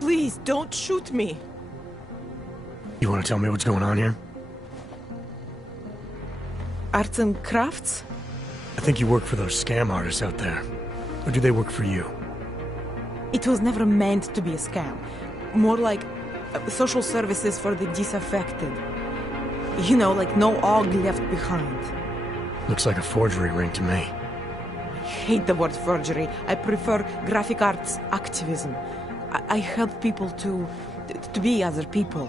Please, don't shoot me. You want to tell me what's going on here? Arts and crafts? I think you work for those scam artists out there. Or do they work for you? It was never meant to be a scam. More like social services for the disaffected. You know, like no og left behind. Looks like a forgery ring to me. I hate the word forgery. I prefer graphic arts activism. I help people to be other people.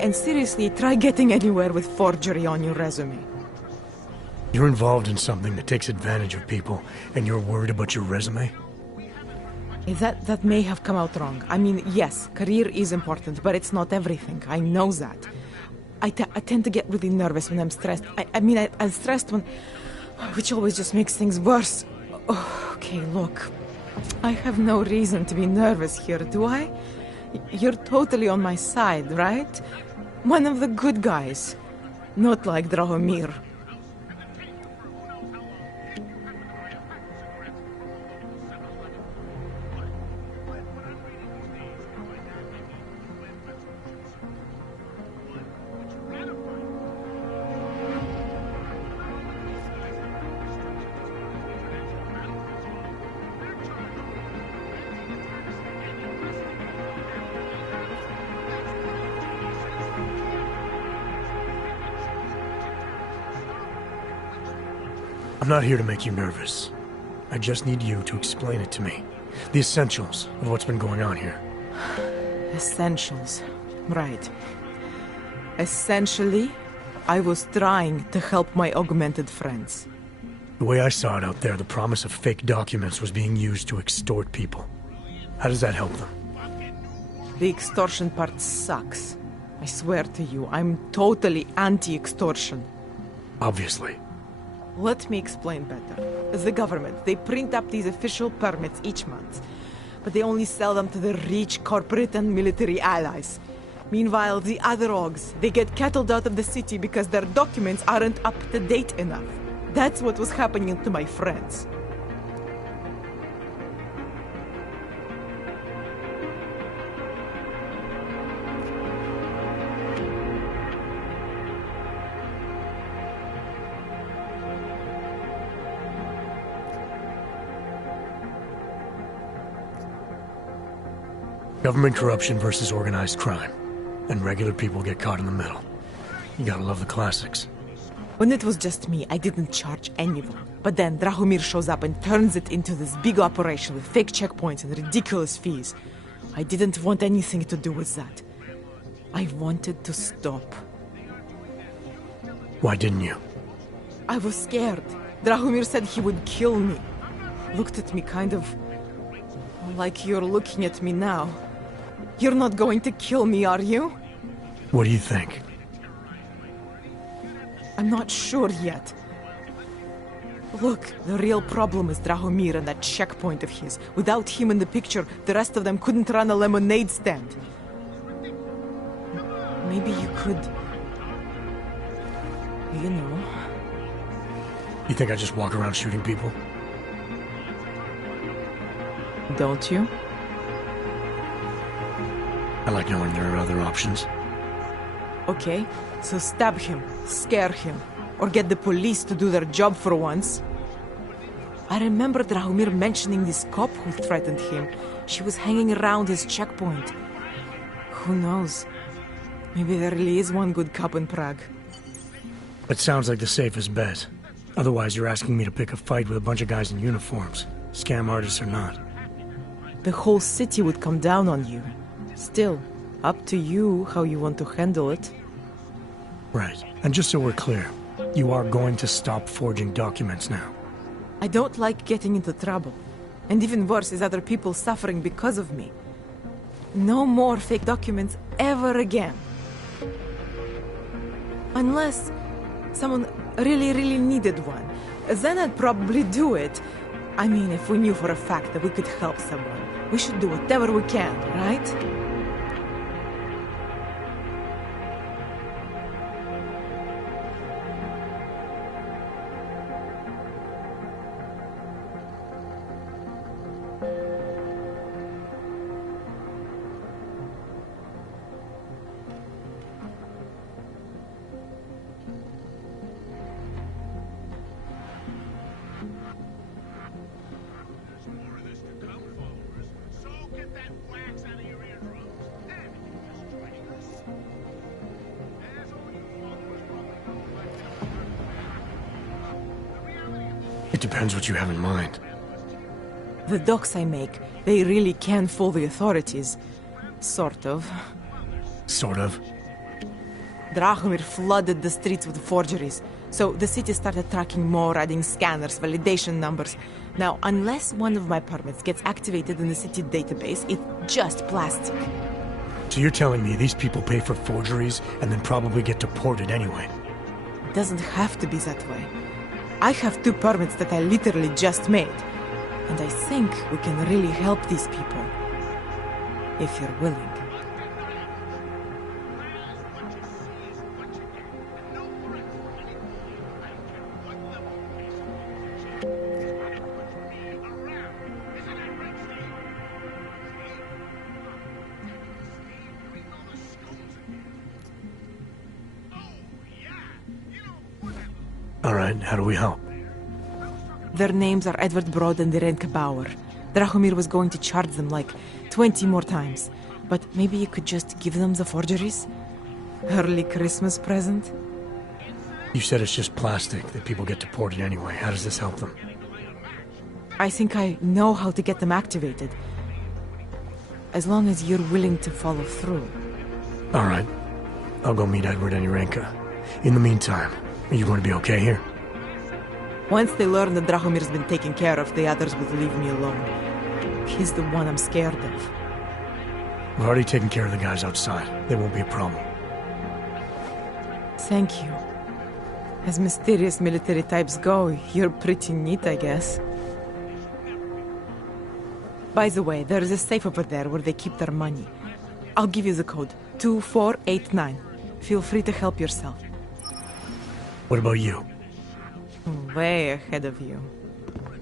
And seriously, try getting anywhere with forgery on your resume. You're involved in something that takes advantage of people, and you're worried about your resume? That may have come out wrong. I mean, yes, career is important, but it's not everything. I know that. I tend to get really nervous when I'm stressed. I'm stressed when... which always just makes things worse. Oh, okay, look. I have no reason to be nervous here, do I? You're totally on my side, right? One of the good guys. Not like Drahomir. I'm not here to make you nervous. I just need you to explain it to me. The essentials of what's been going on here. Essentials. Right. Essentially, I was trying to help my augmented friends. The way I saw it out there, the promise of fake documents was being used to extort people. How does that help them? The extortion part sucks. I swear to you, I'm totally anti-extortion. Obviously. Let me explain better. The government, they print up these official permits each month, but they only sell them to the rich corporate and military allies. Meanwhile, the other Ogs, they get cattled out of the city because their documents aren't up to date enough. That's what was happening to my friends. Government corruption versus organized crime. And regular people get caught in the middle. You gotta love the classics. When it was just me, I didn't charge anyone. But then Drahomir shows up and turns it into this big operation with fake checkpoints and ridiculous fees. I didn't want anything to do with that. I wanted to stop. Why didn't you? I was scared. Drahomir said he would kill me. Looked at me kind of... like you're looking at me now. You're not going to kill me, are you? What do you think? I'm not sure yet. Look, the real problem is Drahomir and that checkpoint of his. Without him in the picture, the rest of them couldn't run a lemonade stand. Maybe you could... you know... You think I just walk around shooting people? Don't you? I like knowing there are other options. Okay, so stab him, scare him, or get the police to do their job for once. I remember Drahomir mentioning this cop who threatened him. She was hanging around his checkpoint. Who knows? Maybe there really is one good cop in Prague. It sounds like the safest bet. Otherwise, you're asking me to pick a fight with a bunch of guys in uniforms. Scam artists or not. The whole city would come down on you. Still, up to you how you want to handle it. Right. And just so we're clear, you are going to stop forging documents now. I don't like getting into trouble. And even worse is other people suffering because of me. No more fake documents ever again. Unless someone really needed one. Then I'd probably do it. I mean, if we knew for a fact that we could help someone, we should do whatever we can, right? It depends what you have in mind. The docs I make, they really can fool the authorities. Sort of. Sort of? Drahomir flooded the streets with forgeries, so the city started tracking more, adding scanners, validation numbers. Now, unless one of my permits gets activated in the city database, it's just plastic. So you're telling me these people pay for forgeries and then probably get deported anyway? It doesn't have to be that way. I have 2 permits that I literally just made. And I think we can really help these people. If you're willing. Alright, how do we help? Their names are Edward Broad and Irenka Bauer. Drahomir was going to charge them like 20 more times. But maybe you could just give them the forgeries? Early Christmas present? You said it's just plastic, that people get deported anyway. How does this help them? I think I know how to get them activated. As long as you're willing to follow through. Alright. I'll go meet Edward and Irenka. In the meantime, are you going to be okay here? Once they learn that Drahomir's been taken care of, the others will leave me alone. He's the one I'm scared of. We've already taken care of the guys outside. They won't be a problem. Thank you. As mysterious military types go, you're pretty neat, I guess. By the way, there is a safe over there where they keep their money. I'll give you the code. 2489. Feel free to help yourself. What about you? Way ahead of you.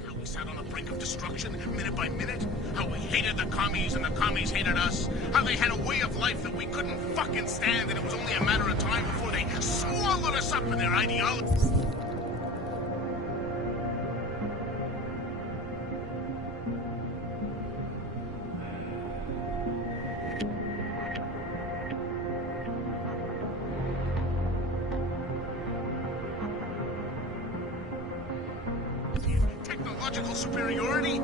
How we sat on the brink of destruction, minute by minute. How we hated the commies and the commies hated us. How they had a way of life that we couldn't fucking stand, and it was only a matter of time before they swallowed us up in their ideology. Technological superiority?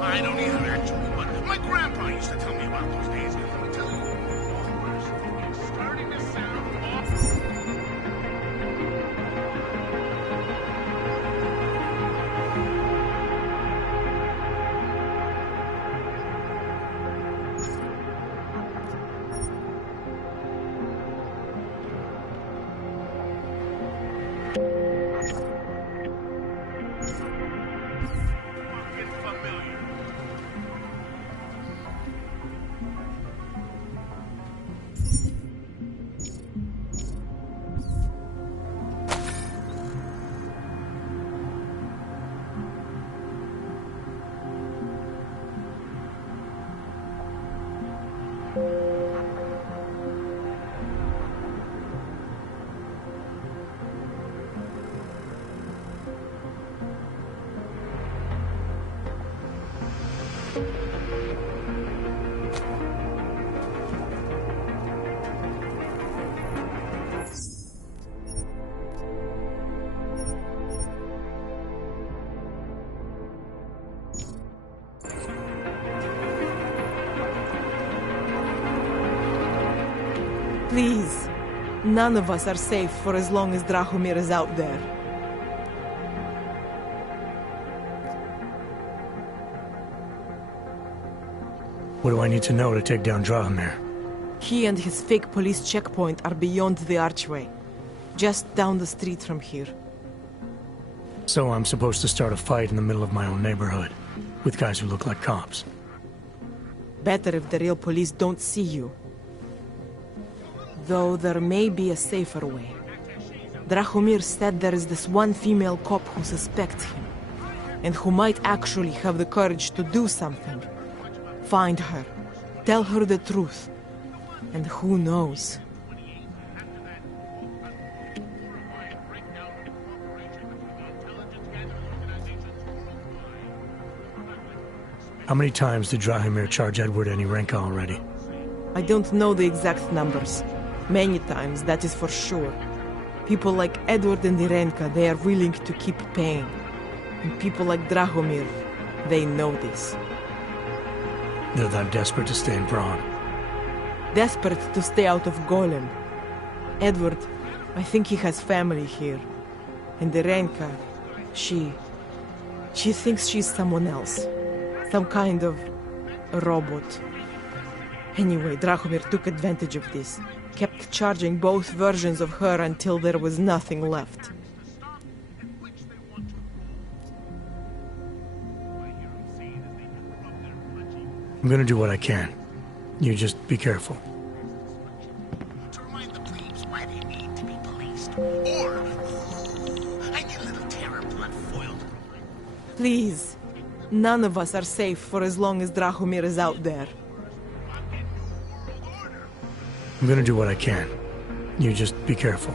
I don't either, actually, but my grandpa used to tell me about those days, and let me tell you, it's starting to sound awful. None of us are safe for as long as Drahomir is out there. What do I need to know to take down Drahomir? He and his fake police checkpoint are beyond the archway. Just down the street from here. So I'm supposed to start a fight in the middle of my own neighborhood, with guys who look like cops. Better if the real police don't see you. Though there may be a safer way. Drahomir said there is this one female cop who suspects him, and who might actually have the courage to do something. Find her, tell her the truth, and who knows? How many times did Drahomir charge Edward and Irenka already? I don't know the exact numbers. Many times, that is for sure. People like Edward and Irenka, they are willing to keep paying. And people like Drahomir, they know this. They're that desperate to stay in Prague. Desperate to stay out of Golem. Edward, I think he has family here. And Irenka, she thinks she's someone else. Some kind of a robot. Anyway, Drahomir took advantage of this. Kept charging both versions of her until there was nothing left. I'm gonna do what I can. You just be careful. To remind the plebes why they need to be policed. Or, I need a little terror blood foiled. Please. None of us are safe for as long as Drahomir is out there. I'm gonna do what I can. You just be careful.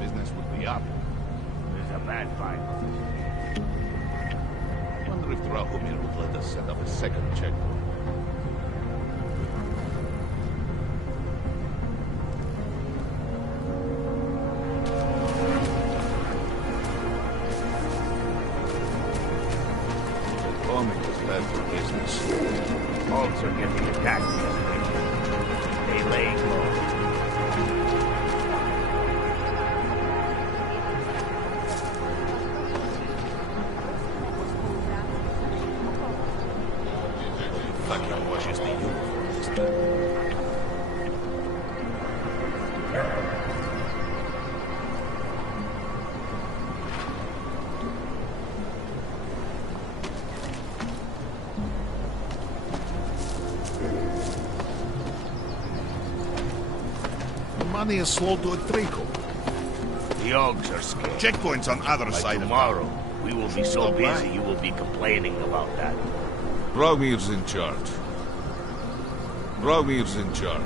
Business would be up. There's a bad fight. I wonder if Drahomir would let us set up a second checkpoint. Bombing is bad for business. Hogs are getting attacked yesterday. They lay low. Money is slow to a trickle. The Hogs are scared. Checkpoints on other By side tomorrow, of we will be so busy you will be complaining about that. Drahomír's in charge. Drahomír's in charge.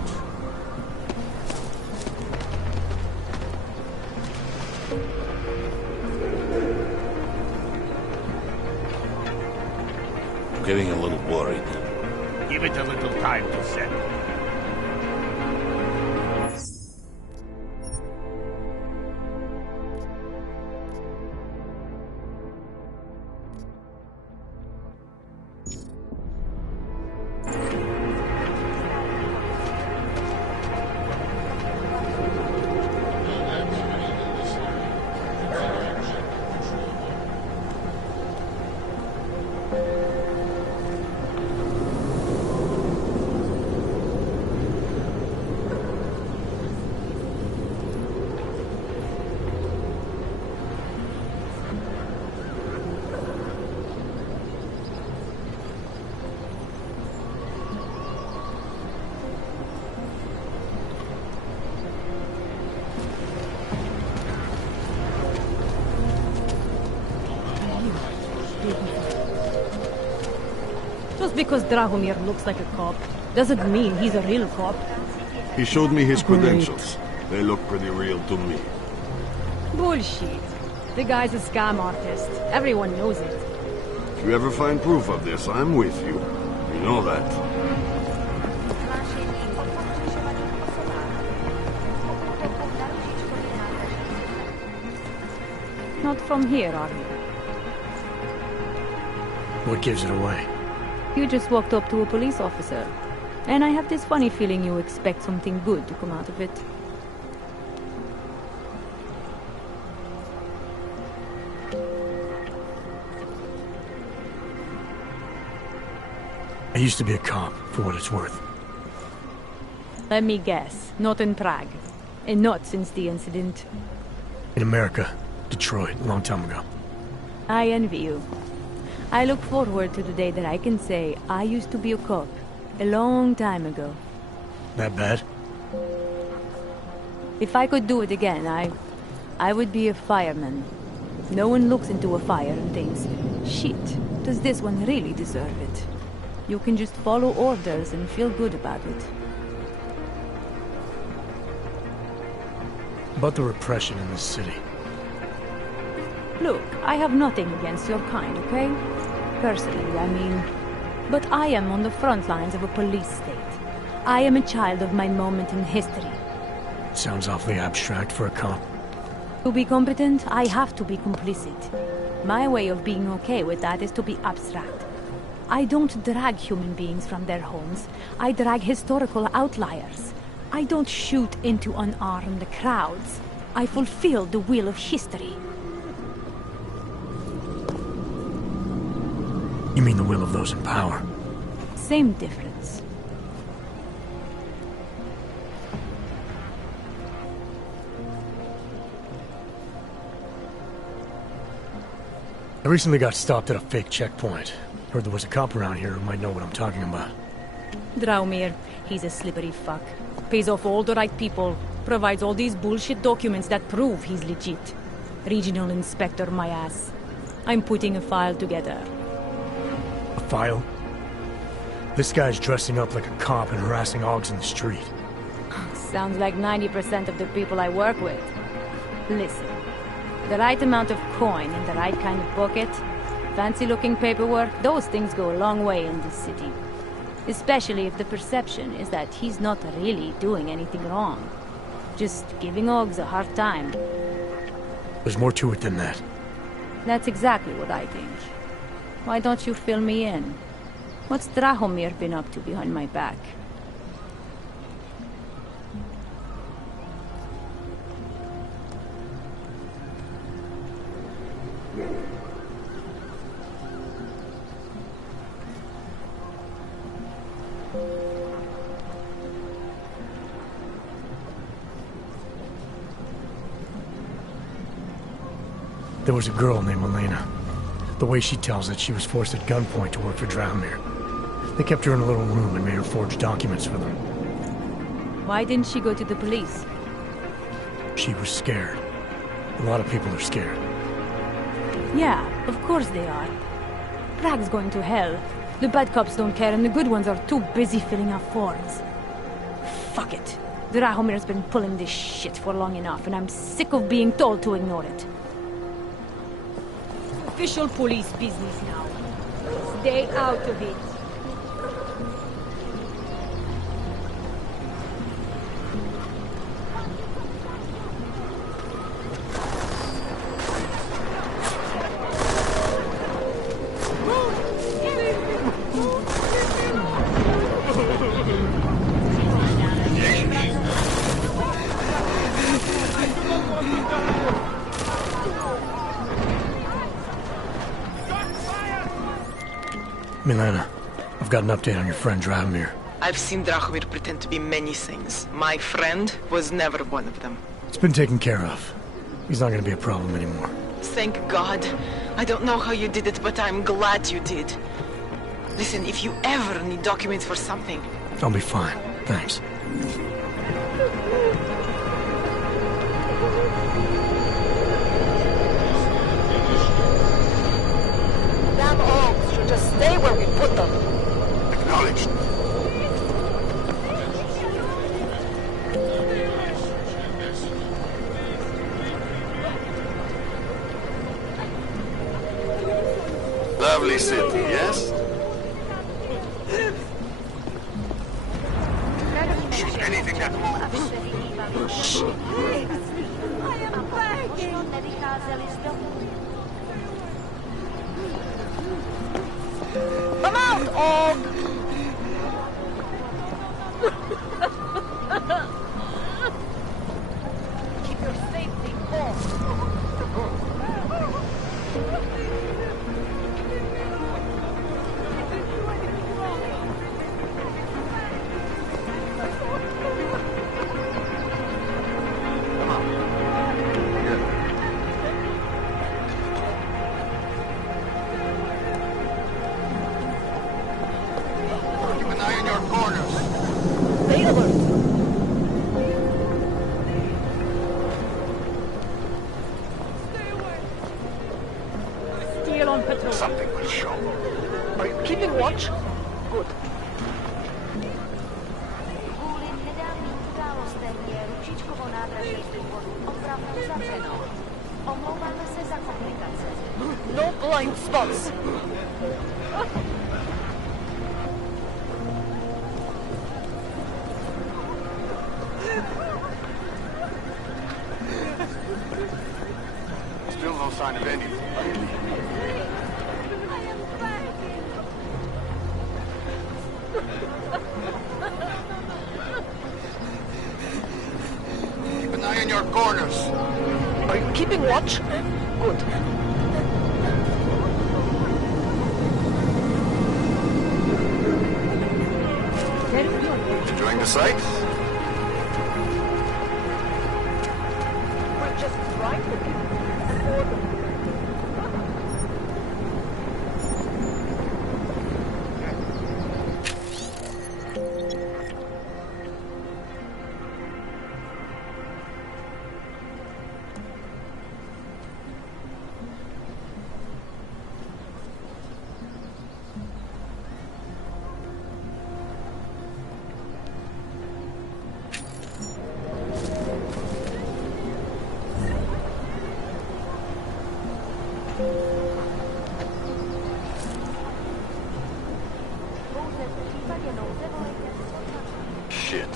I'm getting a little worried. Give it a little time to settle. Just because Drahomir looks like a cop, doesn't mean he's a real cop. He showed me his credentials. They look pretty real to me. Bullshit. The guy's a scam artist. Everyone knows it. If you ever find proof of this, I'm with you. You know that. Not from here, are you? What gives it away? You just walked up to a police officer. And I have this funny feeling you expect something good to come out of it. I used to be a cop, for what it's worth. Let me guess. Not in Prague. And not since the incident. In America. Detroit, a long time ago. I envy you. I look forward to the day that I can say I used to be a cop. A long time ago. That bad? If I could do it again, I would be a fireman. No one looks into a fire and thinks, shit, does this one really deserve it? You can just follow orders and feel good about it. About the repression in this city. Look, I have nothing against your kind, okay? Personally, I mean. But I am on the front lines of a police state. I am a child of my moment in history. Sounds awfully abstract for a cop. To be competent, I have to be complicit. My way of being okay with that is to be abstract. I don't drag human beings from their homes. I drag historical outliers. I don't shoot into unarmed crowds. I fulfill the will of history. You mean the will of those in power? Same difference. I recently got stopped at a fake checkpoint. Heard there was a cop around here who might know what I'm talking about. Drahomir, he's a slippery fuck. Pays off all the right people. Provides all these bullshit documents that prove he's legit. Regional inspector, my ass. I'm putting a file together. A file? This guy's dressing up like a cop and harassing Augs in the street. Sounds like 90% of the people I work with. Listen. The right amount of coin in the right kind of pocket, fancy-looking paperwork, those things go a long way in this city. Especially if the perception is that he's not really doing anything wrong. Just giving Augs a hard time. There's more to it than that. That's exactly what I think. Why don't you fill me in? What's Drahomir been up to behind my back? There was a girl named Melina. The way she tells it, she was forced at gunpoint to work for Drahomir. They kept her in a little room and made her forge documents for them. Why didn't she go to the police? She was scared. A lot of people are scared. Yeah, of course they are. Prague's going to hell. The bad cops don't care and the good ones are too busy filling out forms. Fuck it. Drahomir's been pulling this shit for long enough and I'm sick of being told to ignore it. Official police business now. Stay out of it. Melina, I've got an update on your friend Drahomir. I've seen Drahomir pretend to be many things. My friend was never one of them. It's been taken care of. He's not gonna be a problem anymore. Thank God. I don't know how you did it, but I'm glad you did. Listen, if you ever need documents for something... I'll be fine. Thanks. Damn Augs should just stay where we put them. Acknowledged. Lovely city, yes? Shoot anything that moves. Shh. I am begging. Come out, Aug! Keep your safety off. on patrol. Something will show. Are you keeping watch? Good. Kvůli nedávným událostem je ručičkovo nádraží z důvodu opravdu zavřeno. Omlouváme se za komplikace. No blind spots. Still no sign of anything. Keep an eye on your corners. Are you keeping watch? Good. Enjoying the sight? We're just trying to be. Shit.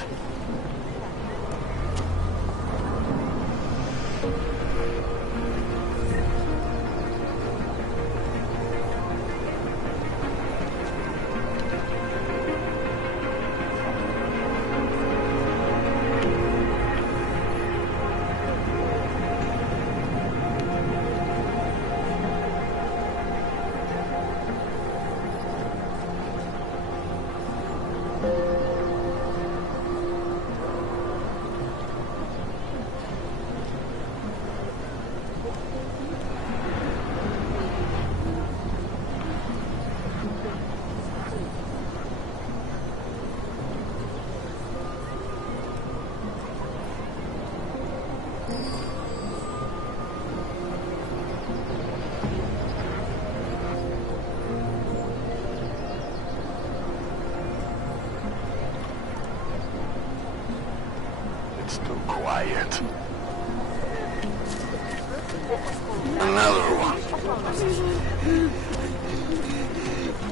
It's too quiet. Another one.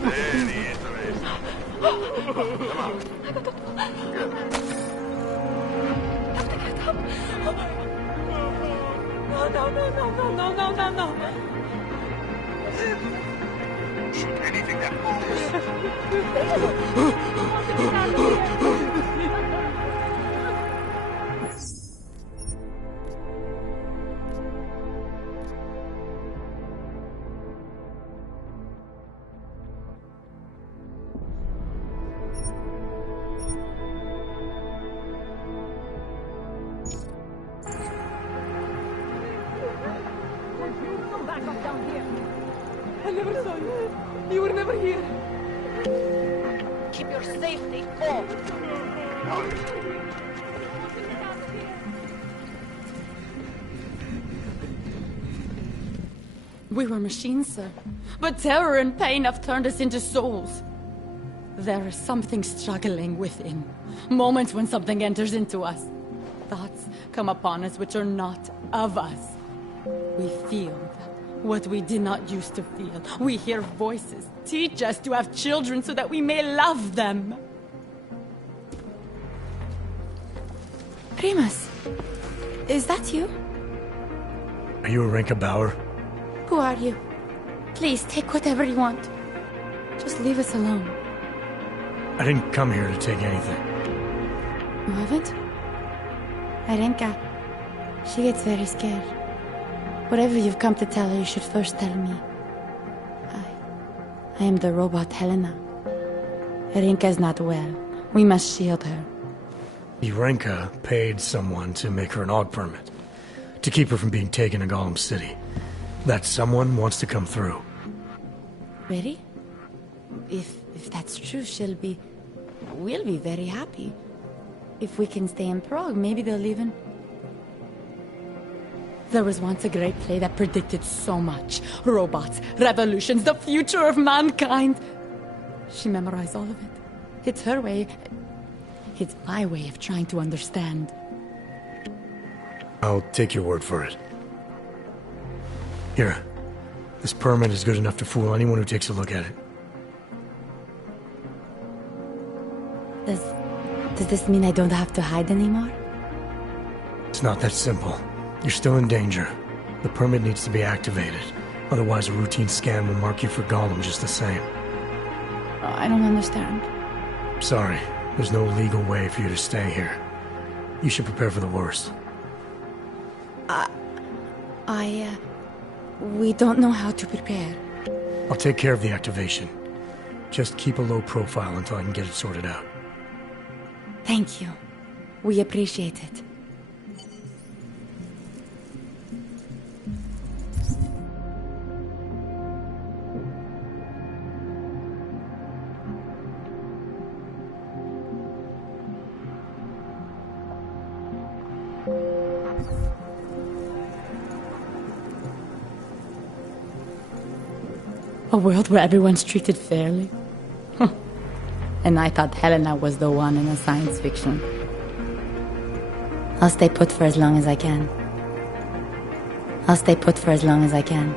Very interesting. Come on. Good. No. Shoot anything that moves. I never saw you. You were never here. Keep your safety off. We were machines, sir. But terror and pain have turned us into souls. There is something struggling within. Moments when something enters into us. Thoughts come upon us which are not of us. We feel what we did not used to feel. We hear voices teach us to have children so that we may love them. Primus, is that you? Are you Irenka Bauer? Who are you? Please, take whatever you want. Just leave us alone. I didn't come here to take anything. You haven't? Irenka, she gets very scared. Whatever you've come to tell her, you should first tell me. I am the robot Helena. Irenka is not well. We must shield her. Irenka paid someone to make her an AUG permit. To keep her from being taken to Golem City. That someone wants to come through. Really? If that's true, we'll be very happy. If we can stay in Prague, maybe they'll There was once a great play that predicted so much. Robots, revolutions, the future of mankind. She memorized all of it. It's her way. It's my way of trying to understand. I'll take your word for it. Here. This permit is good enough to fool anyone who takes a look at it. Does this mean I don't have to hide anymore? It's not that simple. You're still in danger. The permit needs to be activated. Otherwise, a routine scan will mark you for Gollum just the same. I don't understand. Sorry. There's no legal way for you to stay here. You should prepare for the worst. We don't know how to prepare. I'll take care of the activation. Just keep a low profile until I can get it sorted out. Thank you. We appreciate it. A world where everyone's treated fairly? And I thought Helena was the one in a science fiction. I'll stay put for as long as I can. I'll stay put for as long as I can.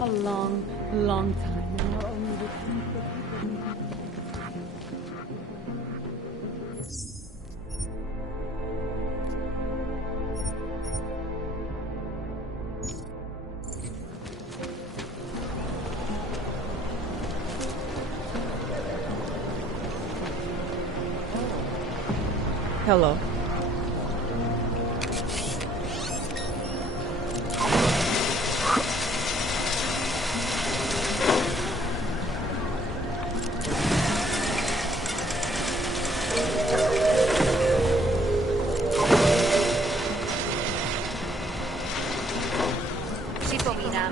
A long, long time. And we're only returning for Hello. Připomínám,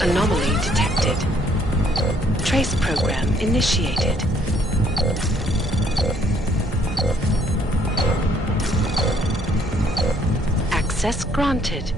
Anomaly detected. Trace program initiated. Access granted.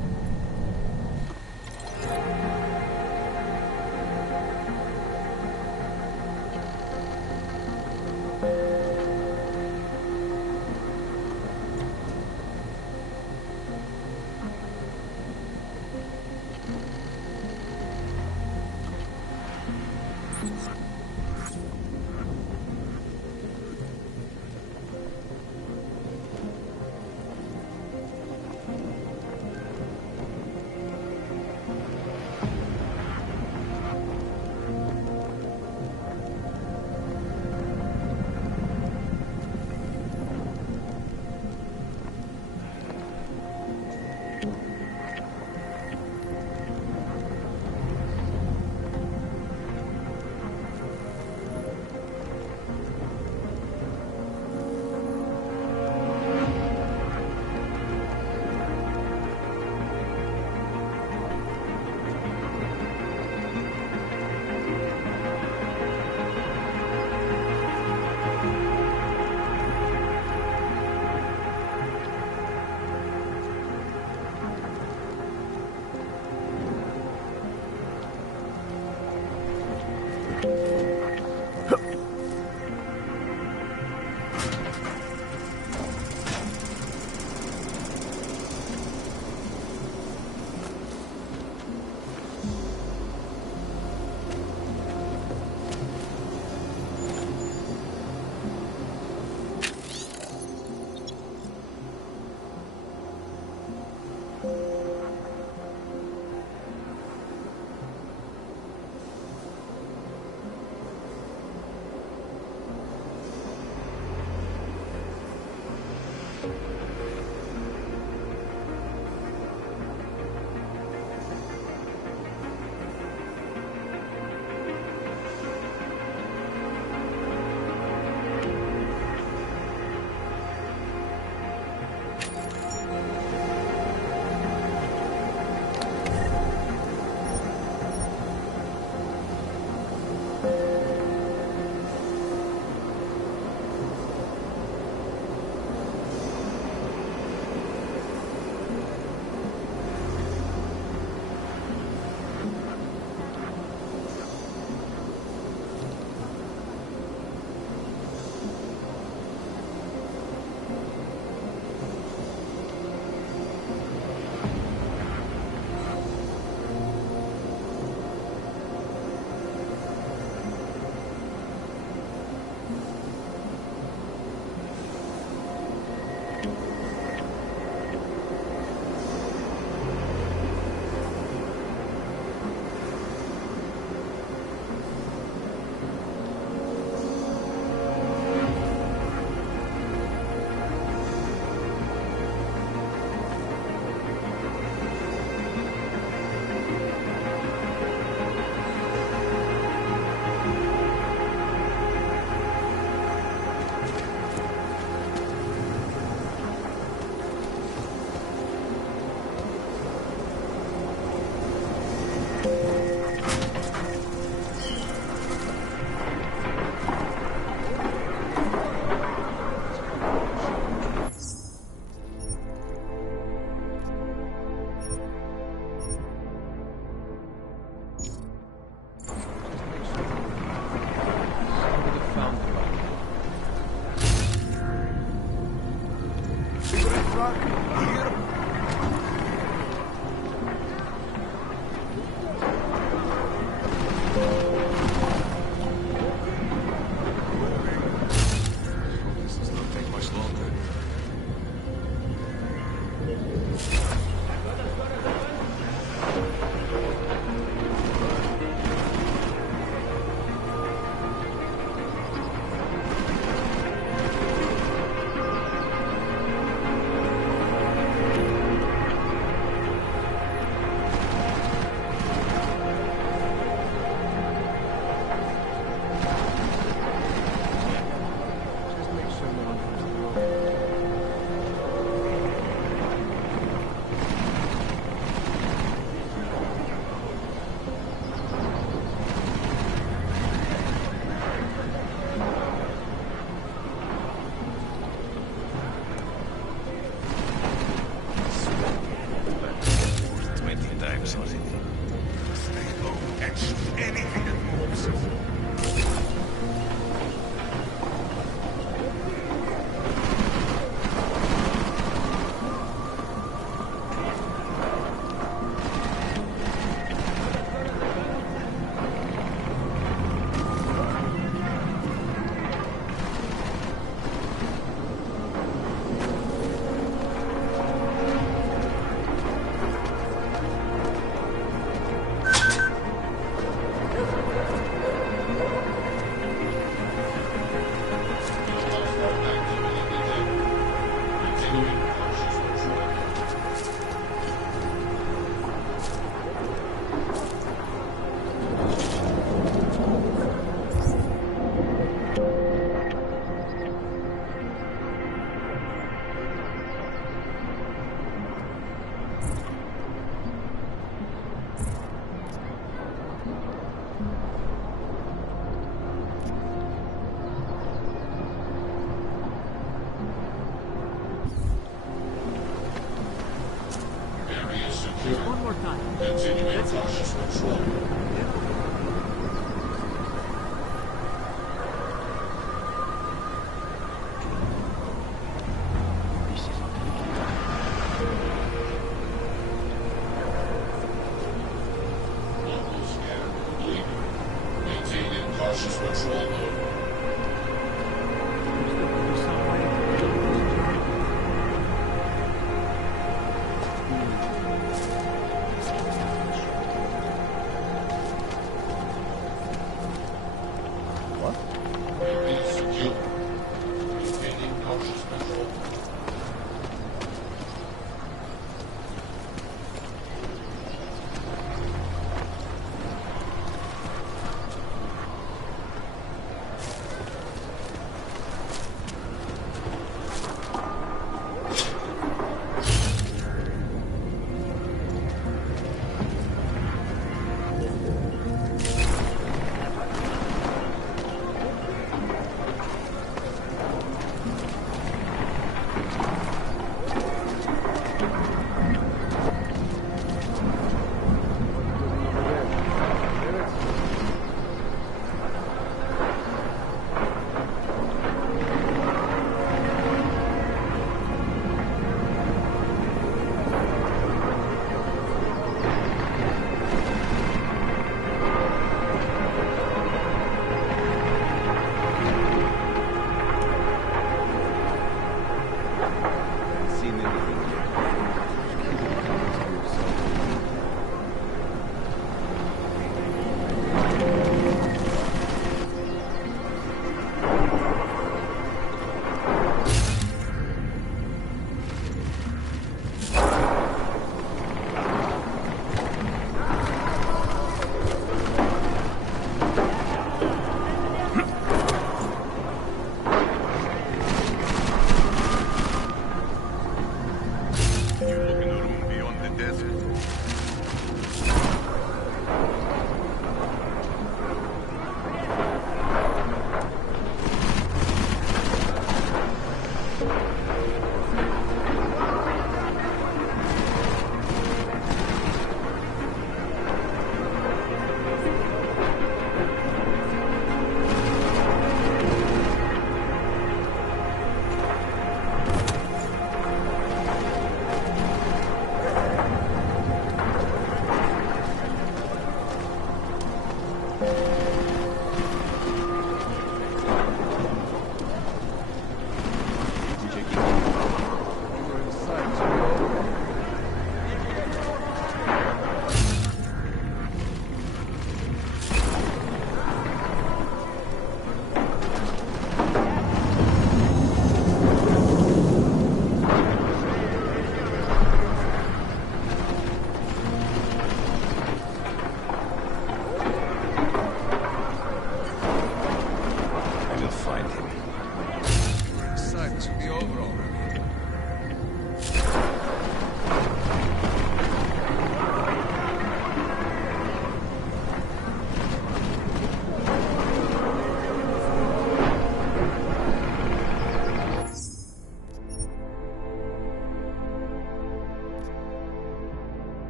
secure. One more time. Continuing cautious patrol. Maintaining cautious patrol mode. Area secure. Maintaining cautious patrol.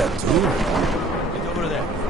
that too. Get over there.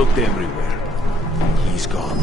looked everywhere. He's gone.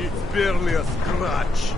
It's barely a scratch.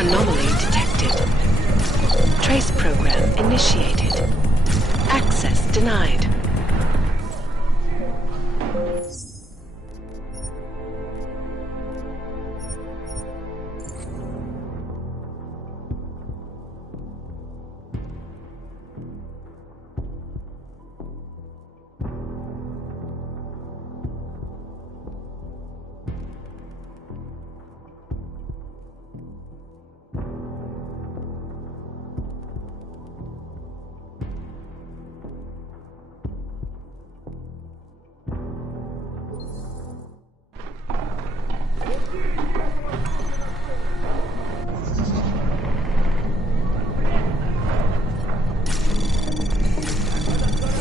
Anomaly detected. Trace program initiated. Access denied.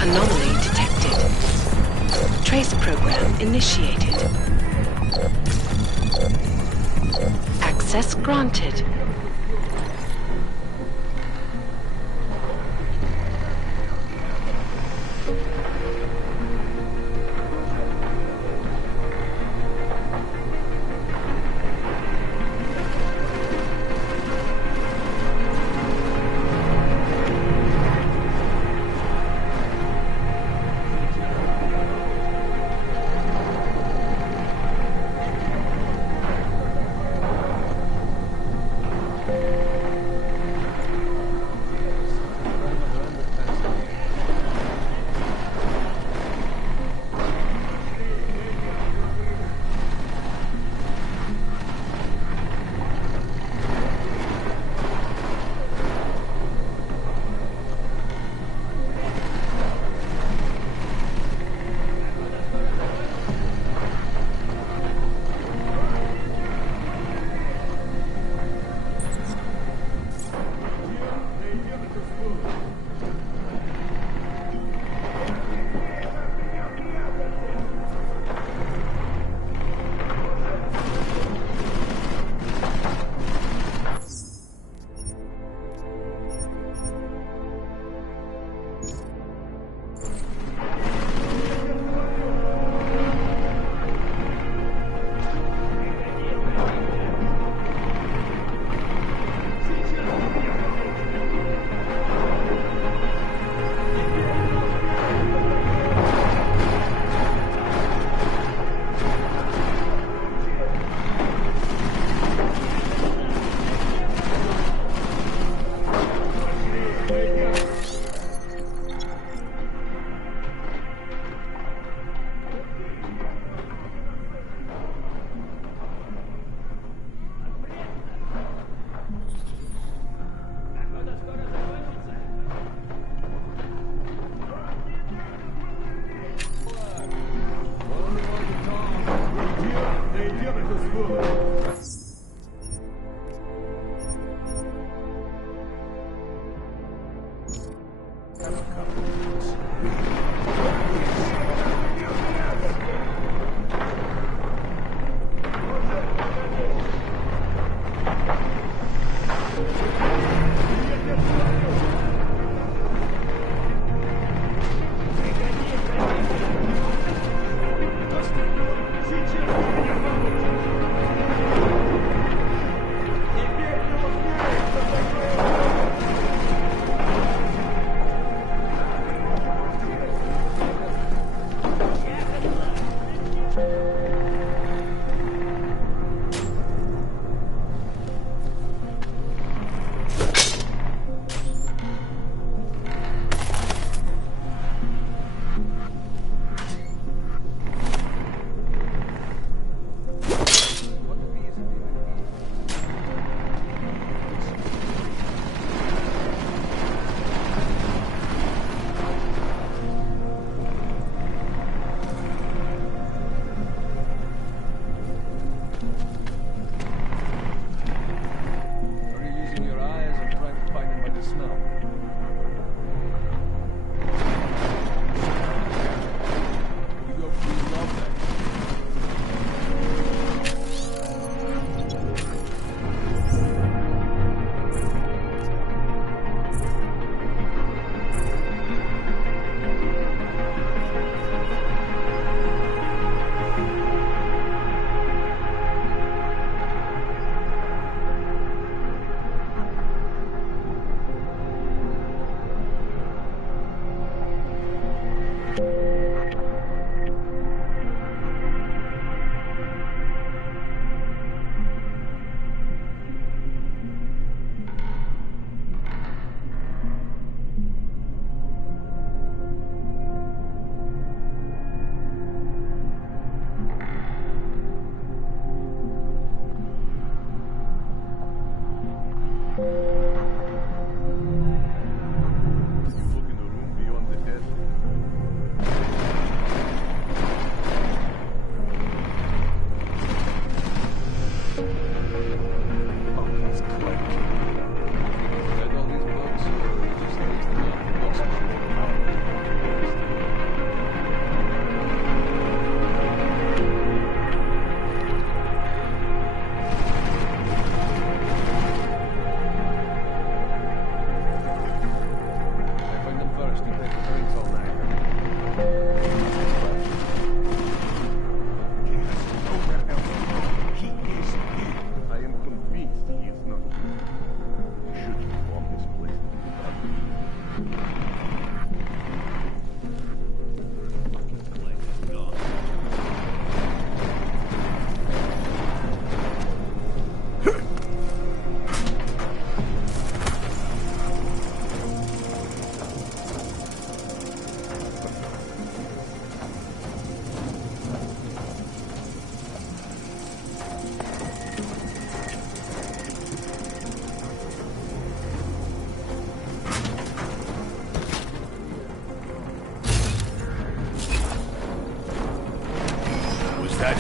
Anomaly detected. Trace program initiated. Access granted.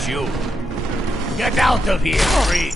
you. Get out of here, free!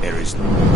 There is no...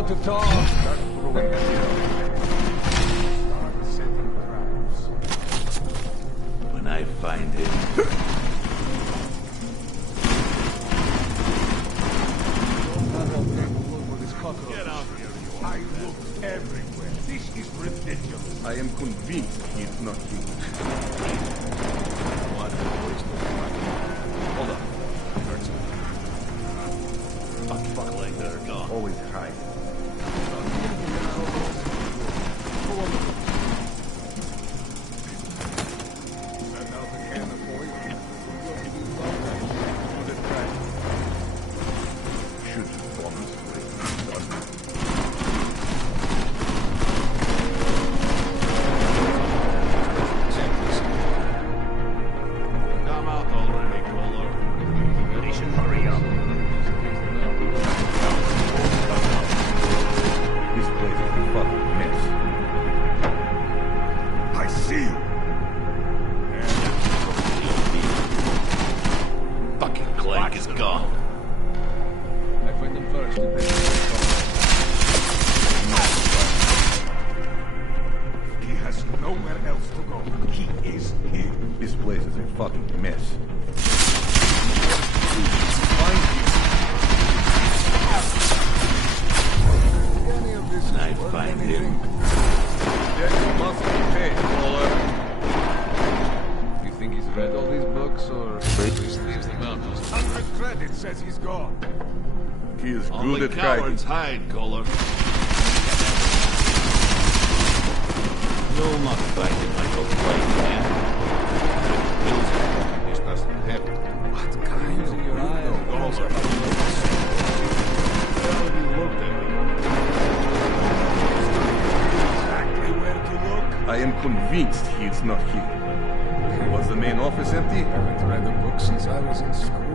want to talk. Start throwing at you. Start setting traps. When I find him... Get out here. I looked everywhere. This is ridiculous. I am convinced he is not human. What a waste of time. Hold up. I heard something. Fuck like they're gone. Always hide. Hide, Koller. You'll not find him like a white man. This doesn't happen. What kind of your eyes? Koller. Exactly where to look. I am convinced he is not here. Was the main office empty? I haven't read a book since I was in school.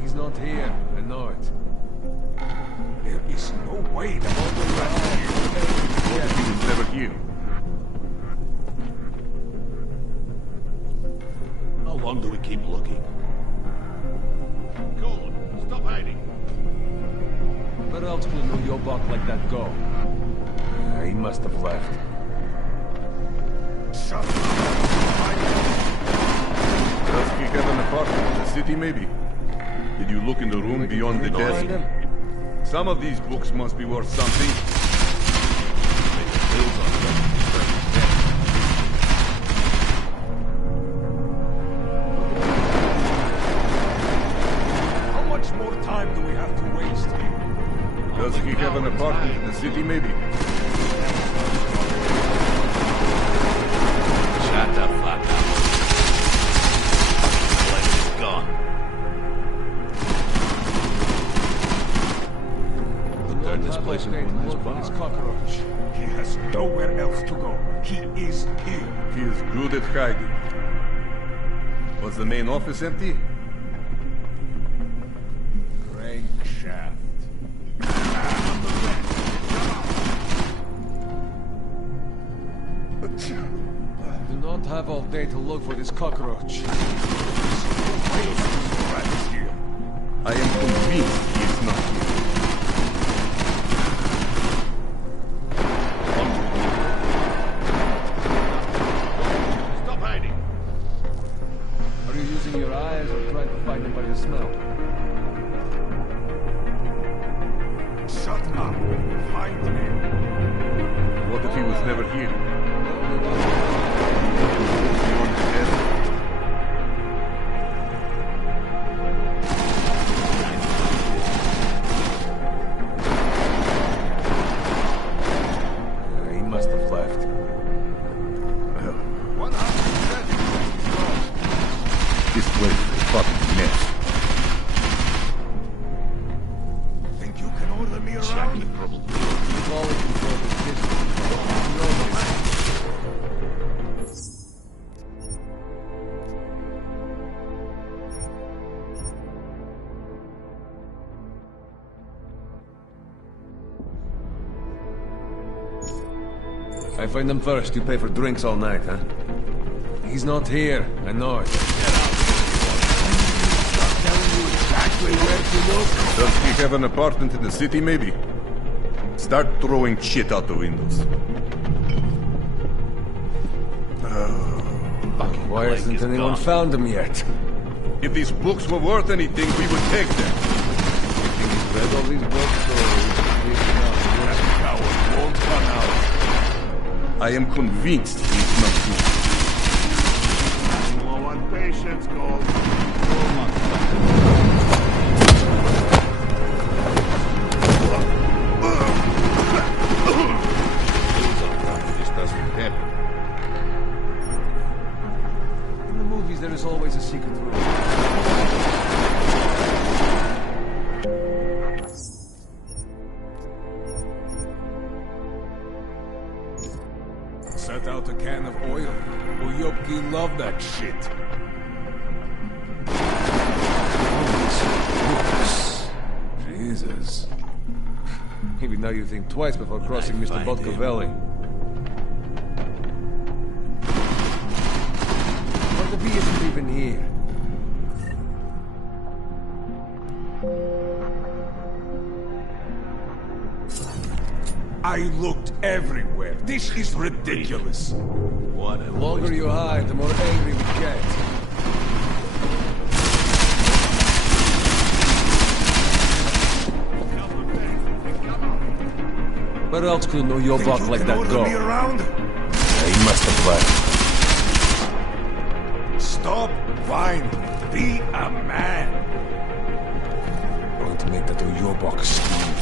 He's not here. I know it. There is no way that all the rest here. What if he was never here? How long do we keep looking? Koller, stop hiding. Where else will New York like that go? He must have left. Shut up! Does he have an apartment in the city, maybe? Did you look in the room beyond the desk? Some of these books must be worth something. How much more time do we have to waste here? Does he have an apartment in the city, maybe? Shut the fuck up. Like it's gone. Turn this place into a nice bar. Cockroach. He has nowhere else to go. He is here. He is good at hiding. Was the main office empty? Crankshaft. Do not have all day to look for this cockroach. I am convinced he is not here. Stop hiding. Are you using your eyes or trying to find him by the smell? Shut up. Find me. What if he was never here? He must have left. Well, this place is a fucking mess. Think you can order me around? You've always controlled this distance. I find them first. You pay for drinks all night, huh? He's not here. I know it. Exactly where to look. Does he have an apartment in the city, maybe? Start throwing shit out the windows. Why hasn't anyone found him yet? If these books were worth anything, we would take them. You think he's read all these books, or he's That coward won't come out. I am convinced he's not here. Low on patience, Gold. This doesn't happen. In the movies, there is always a secret room. Set out a can of oil. Uyopki love that shit. Jesus. Maybe now you think twice before crossing Mr. Botkovelli. What if he isn't even here? I looked everywhere. This is ridiculous. What? The longer you hide, the more angry we get. Where else could know your block like that go? He must have left. Stop, Vine. Be a man. I'm going to make that your box scream.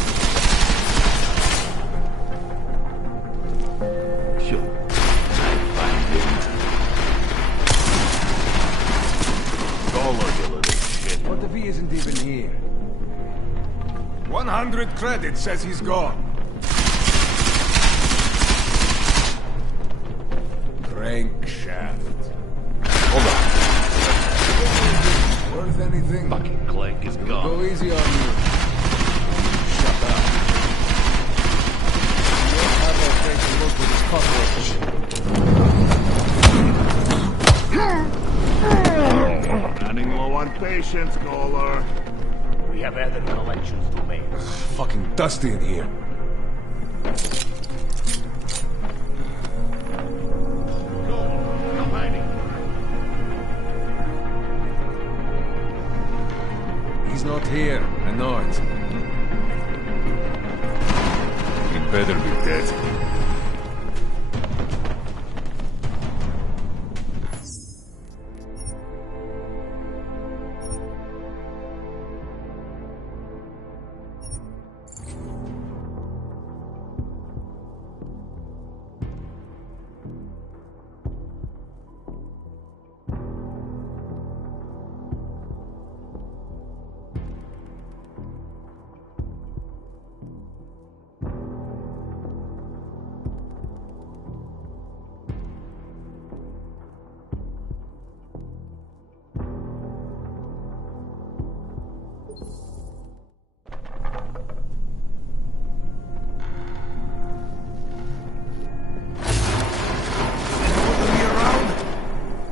What if he isn't even here? 100 credits says he's gone. Crankshaft. Hold on. Worth anything? Fucking Clank is gone. Go easy on you. Shut up. You don't have our face to look with this cockroach. Running low on patience, Koller. We have other collections to make. Fucking dusty in here. He's not here. I know it. He better be dead.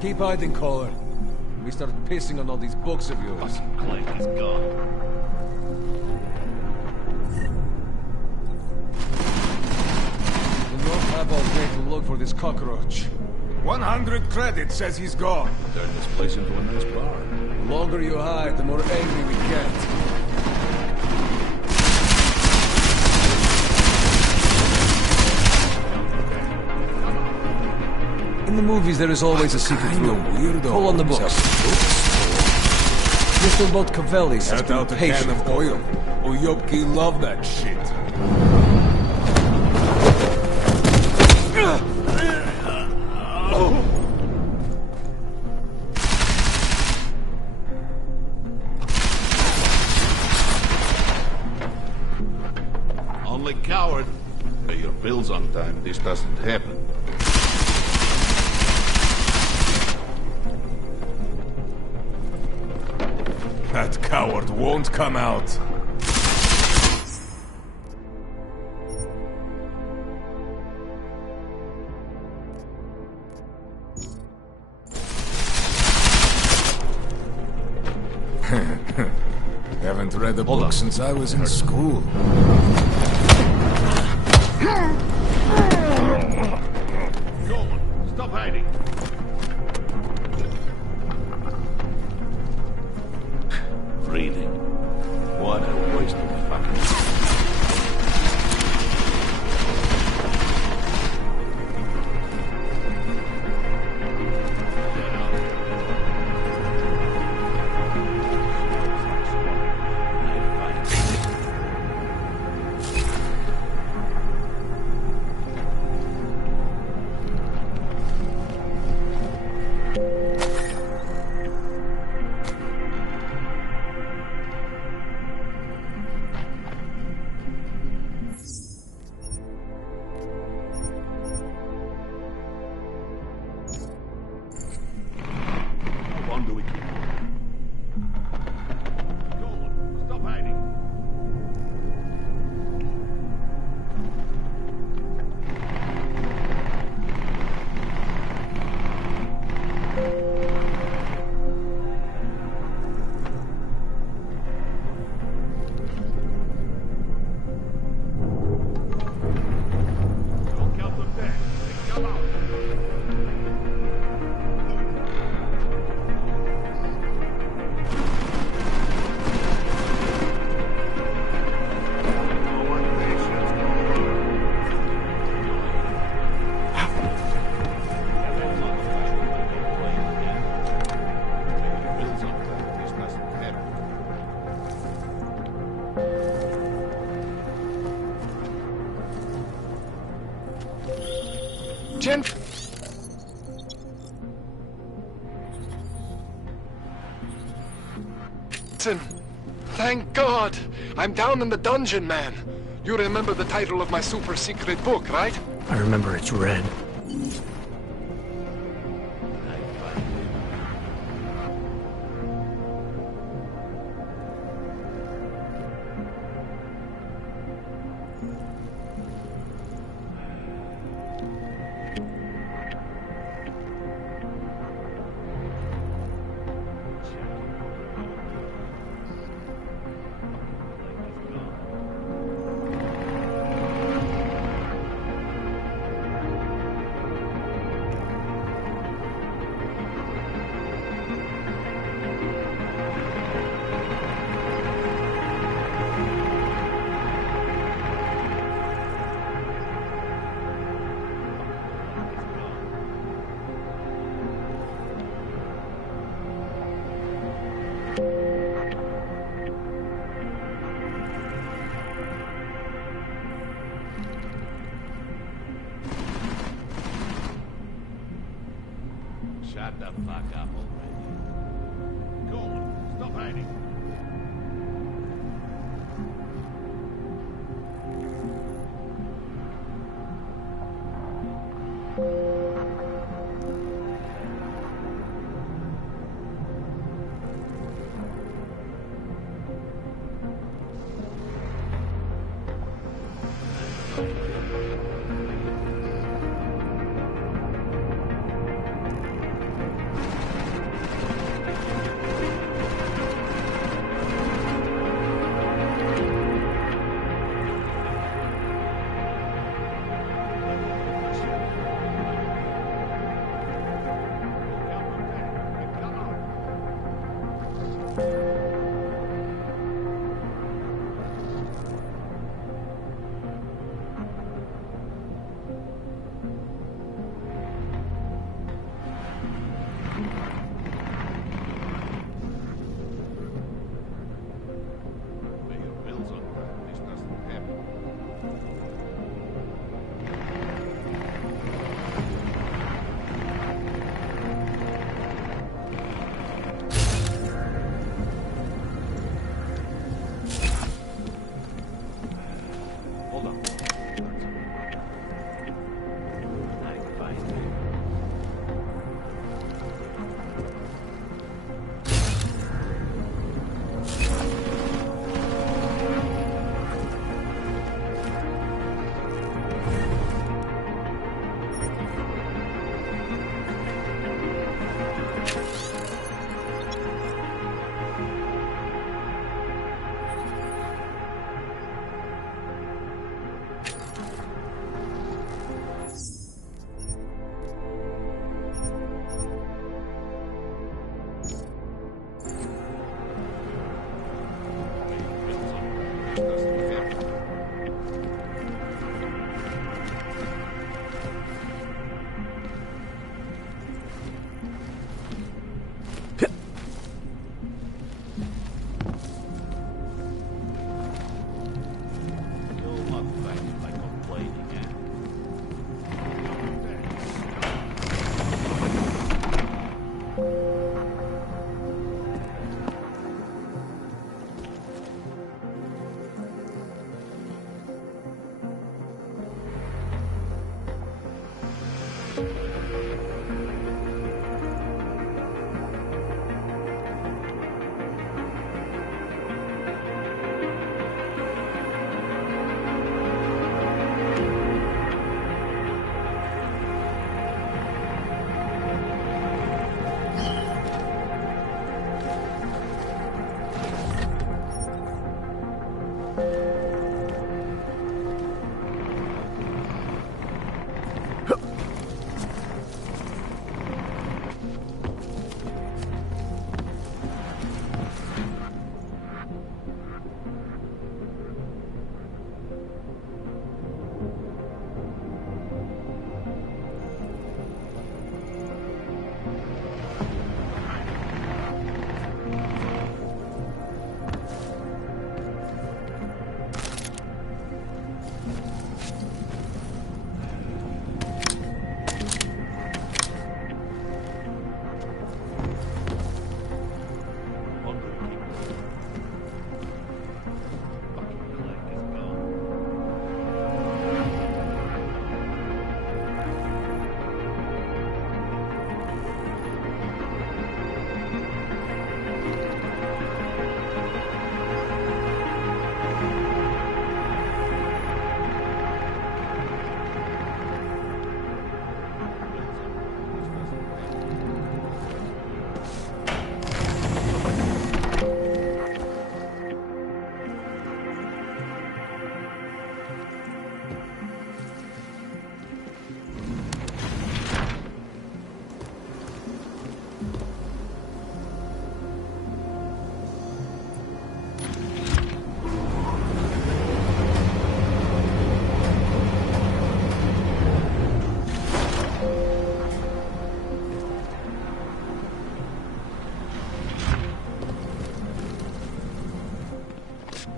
Keep hiding, Koller. We start pissing on all these books of yours. Clank is gone. We'll not have all day to look for this cockroach. 100 credits says he's gone. Turn this place into a nice bar. The longer you hide, the more angry we get. In the movies, there is always a secret room. Pull on the books. Mr. Botkovelli has been out a patient. can of oil. Uyopki love that shit. Only coward. Pay your bills on time. This doesn't happen. That coward won't come out. Haven't read a book since I was in school. Go on, stop hiding. Breathing. What a waste of fucking... Thank God! I'm down in the dungeon, man. You remember the title of my super secret book, right? I remember it's red. Shut the fuck up already. Go on, stop hiding.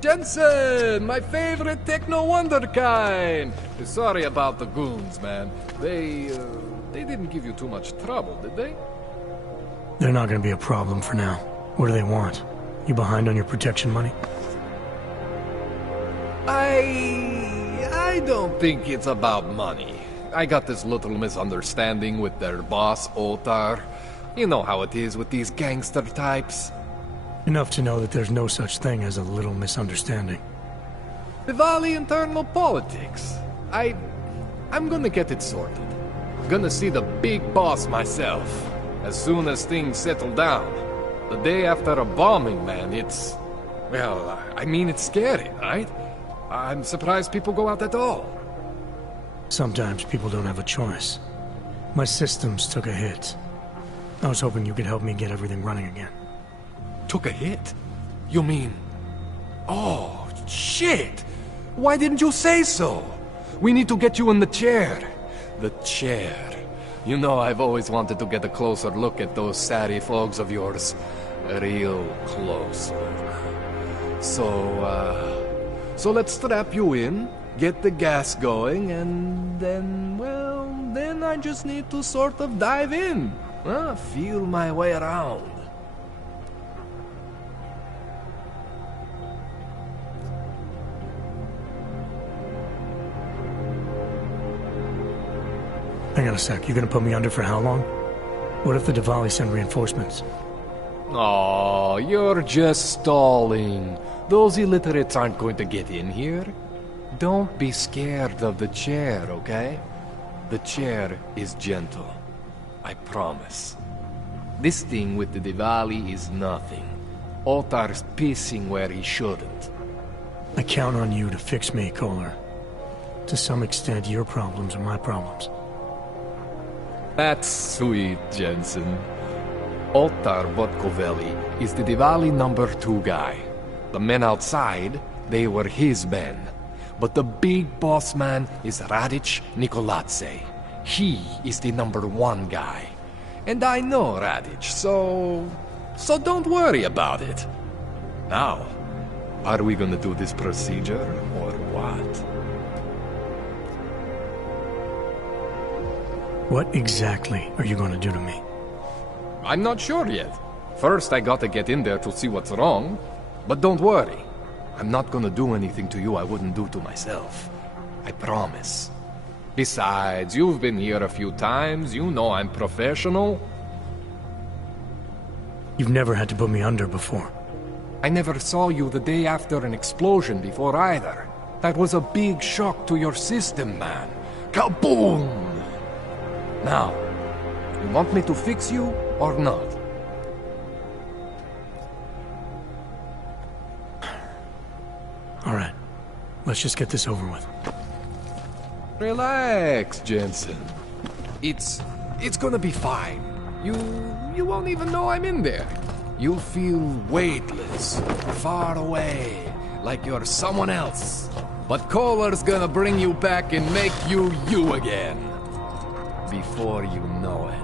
Jensen, my favorite techno wonderkind. Sorry about the goons, man. They didn't give you too much trouble, did they? They're not gonna be a problem for now. What do they want? You behind on your protection money? I don't think it's about money. I got this little misunderstanding with their boss, R.U.R. You know how it is with these gangster types. Enough to know that there's no such thing as a little misunderstanding. Diwali internal politics. I'm gonna get it sorted. Gonna see the big boss myself. As soon as things settle down. The day after a bombing, man, it's... Well, I mean, it's scary, right? I'm surprised people go out at all. Sometimes people don't have a choice. My systems took a hit. I was hoping you could help me get everything running again. Took a hit? You mean... Oh, shit! Why didn't you say so? We need to get you in the chair. The chair. You know I've always wanted to get a closer look at those Sarif folks of yours. A real close look. So let's strap you in, get the gas going, and then, well, then I just need to sort of dive in. Feel my way around. Hang on a sec, you gonna put me under for how long? What if the Diwali send reinforcements? Oh, you're just stalling. Those illiterates aren't going to get in here. Don't be scared of the chair, okay? The chair is gentle. I promise. This thing with the Diwali is nothing. R.U.R's pissing where he shouldn't. I count on you to fix me, Koller. To some extent, your problems are my problems. That's sweet, Jensen. R.U.R. Botkoveli is the Diwali #2 guy. The men outside, they were his men. But the big boss man is Radic Nikoladze. He is the #1 guy. And I know Radic, so don't worry about it. Now, are we gonna do this procedure, or what? What exactly are you gonna do to me? I'm not sure yet. First, I gotta get in there to see what's wrong. But don't worry. I'm not gonna do anything to you I wouldn't do to myself. I promise. Besides, you've been here a few times. You know I'm professional. You've never had to put me under before. I never saw you the day after an explosion before either. That was a big shock to your system, man. Kaboom! Now, you want me to fix you or not? All right, let's just get this over with. Relax, Jensen. It's gonna be fine. You won't even know I'm in there. You'll feel weightless, far away, like you're someone else. But Koller's gonna bring you back and make you you again. Before you know it.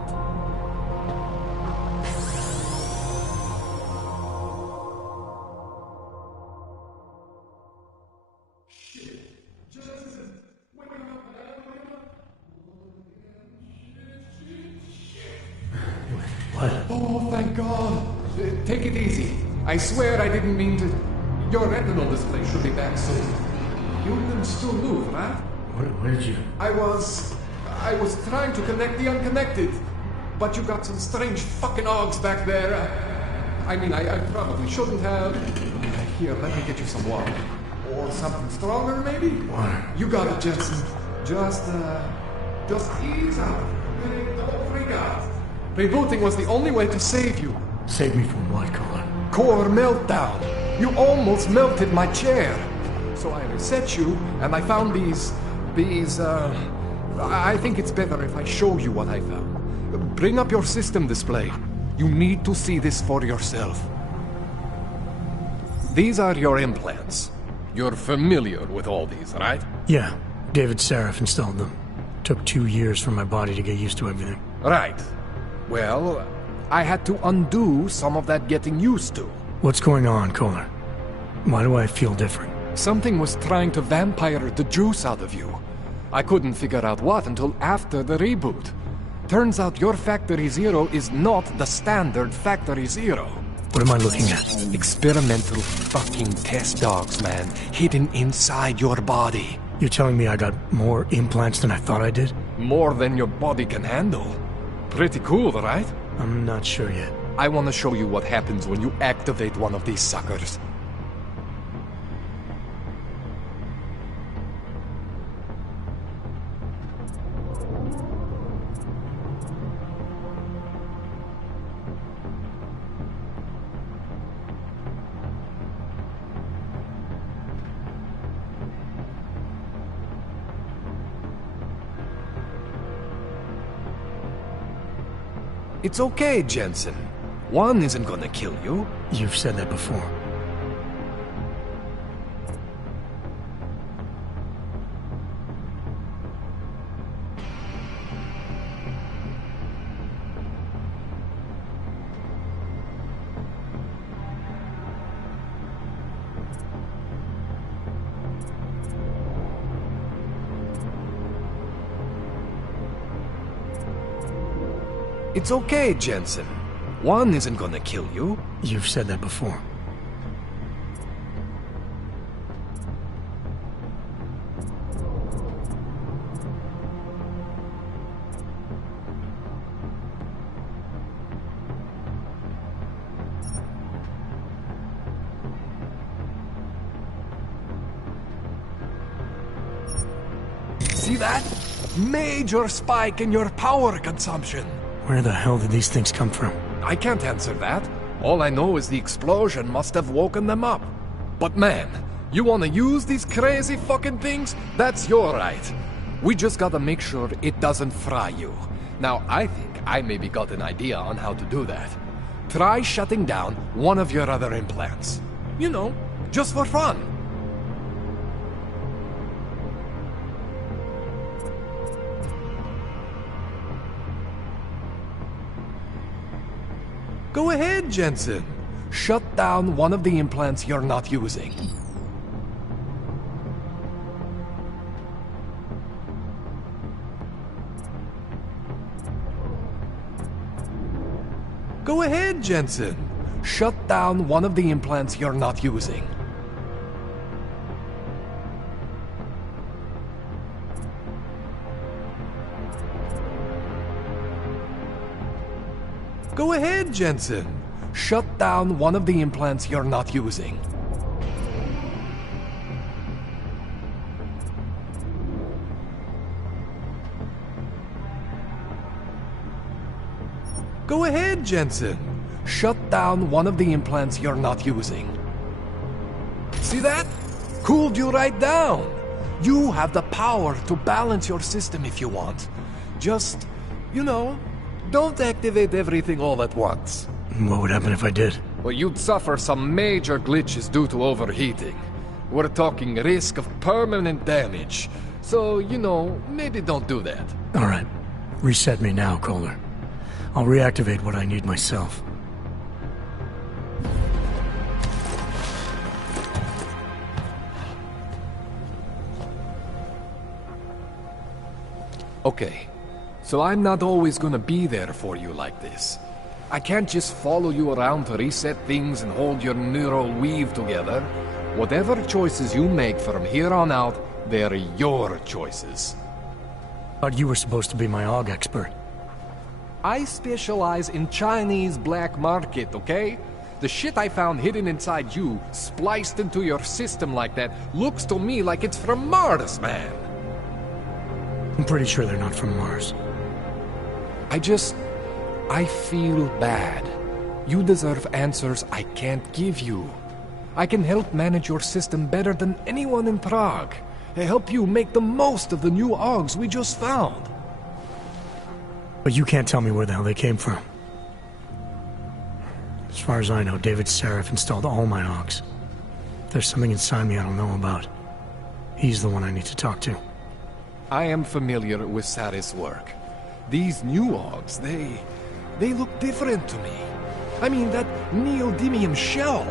What? Oh, thank God. Take it easy. I swear I didn't mean to... Your retinal display should be back soon. You can still move, right? Where did you... I was trying to connect the unconnected. But you got some strange fucking ogs back there. I mean, I probably shouldn't have. Here, let me get you some water. Or something stronger, maybe? Water. You got it, Jensen. Just ease out. Don't freak out. Rebooting was the only way to save you. Save me from what, Koller? Core meltdown. You almost melted my chair. So I reset you, and I found these... I think it's better if I show you what I found. Bring up your system display. You need to see this for yourself. These are your implants. You're familiar with all these, right? Yeah. David Sarif installed them. Took 2 years for my body to get used to everything. Right. Well, I had to undo some of that getting used to. What's going on, Koller? Why do I feel different? Something was trying to vampire the juice out of you. I couldn't figure out what until after the reboot. Turns out your Factory Zero is not the standard Factory Zero. What am I looking at? Experimental fucking test dogs, man. Hidden inside your body. You're telling me I got more implants than I thought I did? More than your body can handle. Pretty cool, right? I'm not sure yet. I want to show you what happens when you activate one of these suckers. It's okay, Jensen. One isn't gonna kill you. You've said that before. It's okay, Jensen. One isn't gonna kill you. You've said that before. See that? Major spike in your power consumption. Where the hell did these things come from? I can't answer that. All I know is the explosion must have woken them up. But man, you wanna use these crazy fucking things? That's your right. We just gotta make sure it doesn't fry you. Now, I think I maybe got an idea on how to do that. Try shutting down one of your other implants. You know, just for fun. Go ahead, Jensen. Shut down one of the implants you're not using. Go ahead, Jensen. Shut down one of the implants you're not using. Go ahead, Jensen. Shut down one of the implants you're not using. Go ahead, Jensen. Shut down one of the implants you're not using. See that? Cooled you right down. You have the power to balance your system if you want. Just, you know, don't activate everything all at once. What would happen if I did? Well, you'd suffer some major glitches due to overheating. We're talking risk of permanent damage. So, you know, maybe don't do that. All right. Reset me now, Koller. I'll reactivate what I need myself. Okay. So I'm not always gonna be there for you like this. I can't just follow you around to reset things and hold your neural weave together. Whatever choices you make from here on out, they're your choices. But you were supposed to be my AUG expert. I specialize in Chinese black market, okay? The shit I found hidden inside you, spliced into your system like that, looks to me like it's from Mars, man. I'm pretty sure they're not from Mars. I feel bad. You deserve answers I can't give you. I can help manage your system better than anyone in Prague. I help you make the most of the new AUGs we just found. But you can't tell me where the hell they came from. As far as I know, David Sarif installed all my AUGs. If there's something inside me I don't know about, he's the one I need to talk to. I am familiar with Sarif's work. These new AUGs, they look different to me. I mean, that neodymium shell.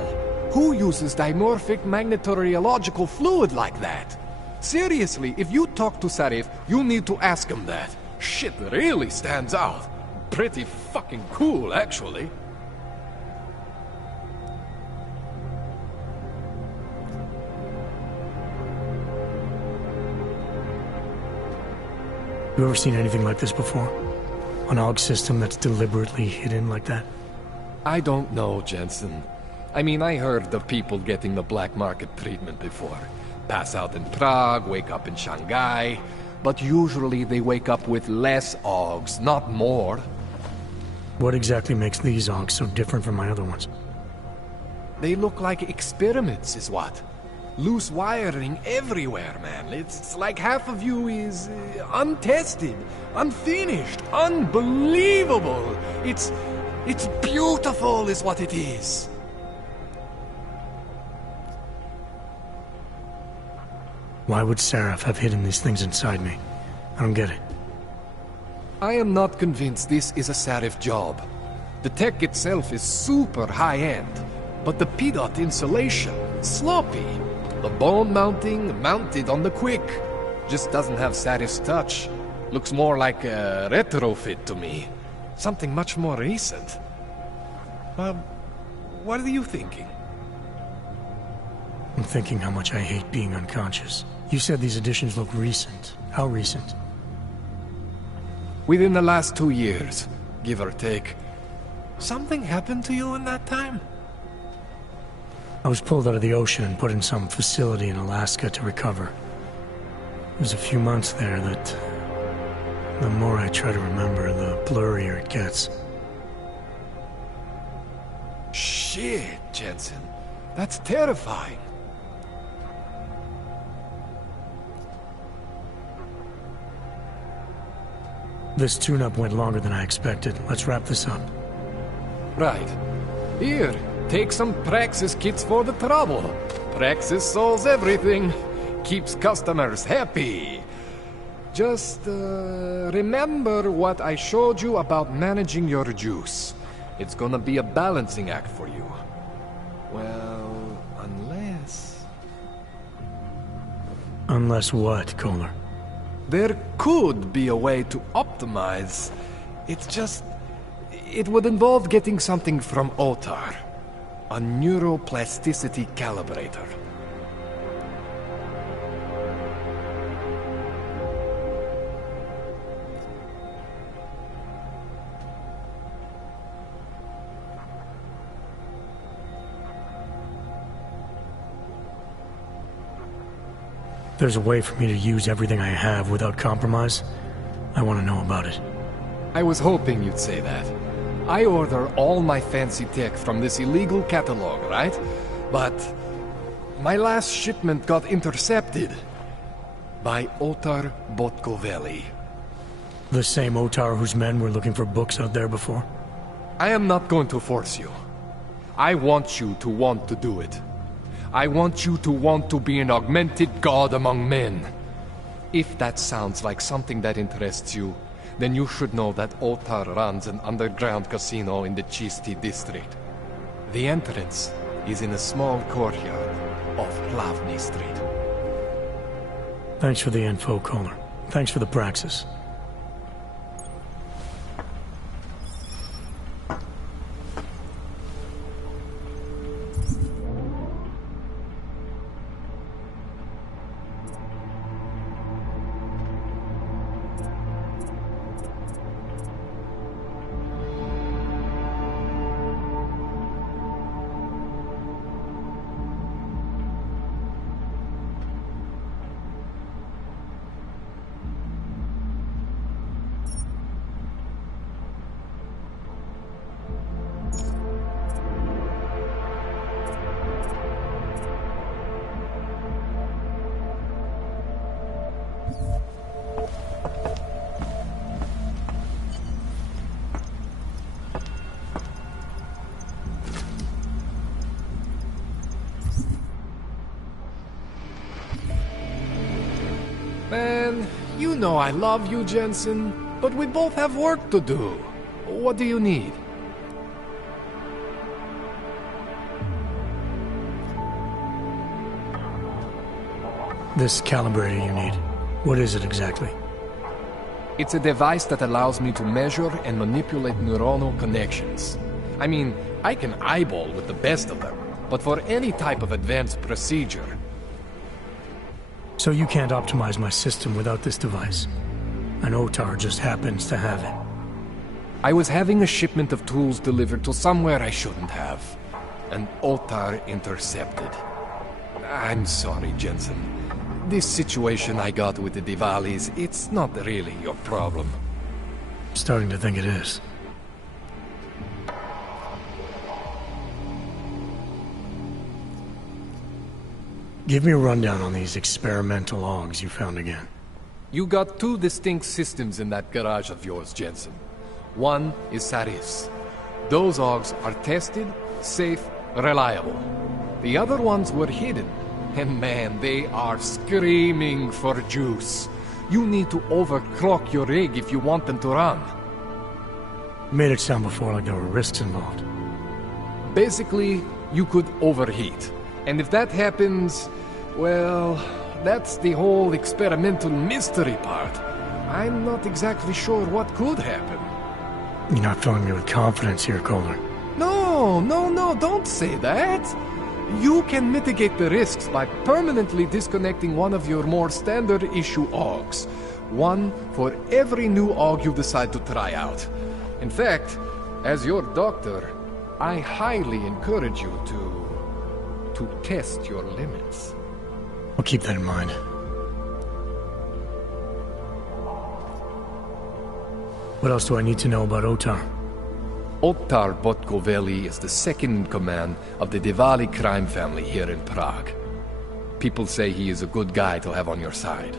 Who uses dimorphic magnetorheological fluid like that? Seriously, if you talk to Sarif, you need to ask him that. Shit really stands out. Pretty fucking cool, actually. You ever seen anything like this before? An AUG system that's deliberately hidden like that? I don't know, Jensen. I mean, I heard of people getting the black market treatment before. Pass out in Prague, wake up in Shanghai. But usually they wake up with less AUGs, not more. What exactly makes these AUGs so different from my other ones? They look like experiments, is what? Loose wiring everywhere, man. It's like half of you is untested, unfinished, unbelievable. It's beautiful is what it is. Why would Sarif have hidden these things inside me? I don't get it. I am not convinced this is a Sarif job. The tech itself is super high-end, but the PDOT insulation, sloppy. The bone mounting, mounted on the quick. Just doesn't have Sarif's touch. Looks more like a retrofit to me. Something much more recent. What are you thinking? I'm thinking how much I hate being unconscious. You said these additions look recent. How recent? Within the last 2 years, give or take. Something happened to you in that time? I was pulled out of the ocean and put in some facility in Alaska to recover. It was a few months there that... the more I try to remember, the blurrier it gets. Shit, Jensen. That's terrifying. This tune-up went longer than I expected. Let's wrap this up. Right. Here, take some Praxis kits for the trouble. Praxis solves everything. Keeps customers happy. Just, remember what I showed you about managing your juice. It's gonna be a balancing act for you. Well, unless... Unless what, Koller? There could be a way to optimize. It's just... it would involve getting something from R.U.R. A neuroplasticity calibrator. There's a way for me to use everything I have without compromise. I want to know about it. I was hoping you'd say that. I order all my fancy tech from this illegal catalog, right? But my last shipment got intercepted by R.U.R. Botkoveli. The same R.U.R. whose men were looking for books out there before? I am not going to force you. I want you to want to do it. I want you to want to be an augmented god among men. If that sounds like something that interests you, then you should know that R.U.R. runs an underground casino in the Chisti district. The entrance is in a small courtyard off Hlavny Street. Thanks for the info, Koller. Thanks for the praxis. know I love you, Jensen, but we both have work to do. What do you need? This calibrator you need, what is it exactly? It's a device that allows me to measure and manipulate neuronal connections. I mean, I can eyeball with the best of them, but for any type of advanced procedure... So you can't optimize my system without this device? An OTAR just happens to have it. I was having a shipment of tools delivered to somewhere I shouldn't have. An OTAR intercepted. I'm sorry, Jensen. This situation I got with the Diwalis, it's not really your problem. Starting to think it is. Give me a rundown on these experimental logs you found again. You got two distinct systems in that garage of yours, Jensen. One is Sarif's. Those logs are tested, safe, reliable. The other ones were hidden. And man, they are screaming for juice. You need to overclock your rig if you want them to run. You made it sound before like there were risks involved. Basically, you could overheat. And if that happens, well, that's the whole experimental mystery part. I'm not exactly sure what could happen. You're not filling me with confidence here, Koller. No, don't say that. You can mitigate the risks by permanently disconnecting one of your more standard issue AUGs. One for every new AUG you decide to try out. In fact, as your doctor, I highly encourage you to test your limits. I'll keep that in mind. What else do I need to know about OTAR? Ottar Botkoveli is the second in command of the Diwali crime family here in Prague. People say he is a good guy to have on your side.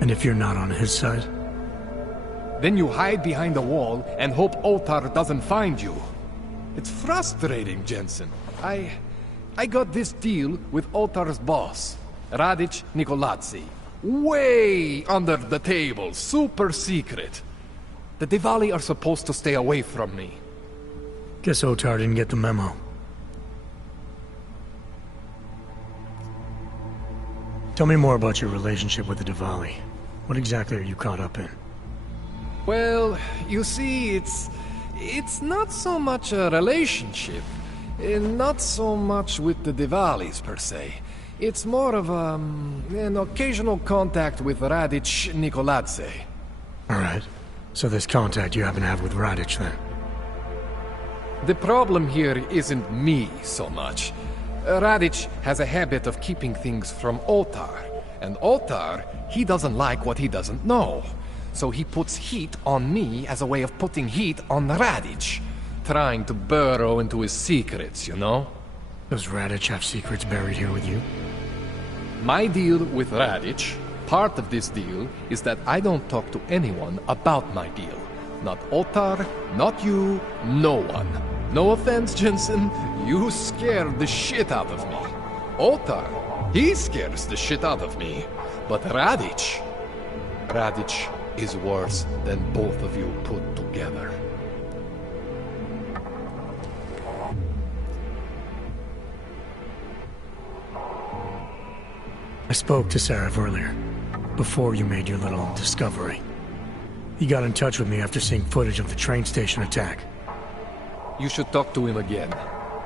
And if you're not on his side? Then you hide behind a wall and hope Ottar doesn't find you. It's frustrating, Jensen. I got this deal with Ottar's boss, Radic Nikoladze. Way under the table, super secret. The Diwali are supposed to stay away from me. Guess OTAR didn't get the memo. Tell me more about your relationship with the Diwali. What exactly are you caught up in? Well, you see, it's not so much a relationship. Not so much with the Diwalis, per se. It's more of an occasional contact with Radic Nikoladze. Alright. So this contact you happen to have with Radic, then? The problem here isn't me so much. Radic has a habit of keeping things from Ottar. And Ottar, he doesn't like what he doesn't know. So he puts heat on me as a way of putting heat on Radic. Trying to burrow into his secrets, you know? Does Radic have secrets buried here with you? My deal with Radic, part of this deal, is that I don't talk to anyone about my deal. Not Ottar, not you, no one. No offense, Jensen, you scared the shit out of me. Ottar, he scares the shit out of me. But Radic is worse than both of you put together. I spoke to Sarif earlier, before you made your little discovery. He got in touch with me after seeing footage of the train station attack. You should talk to him again.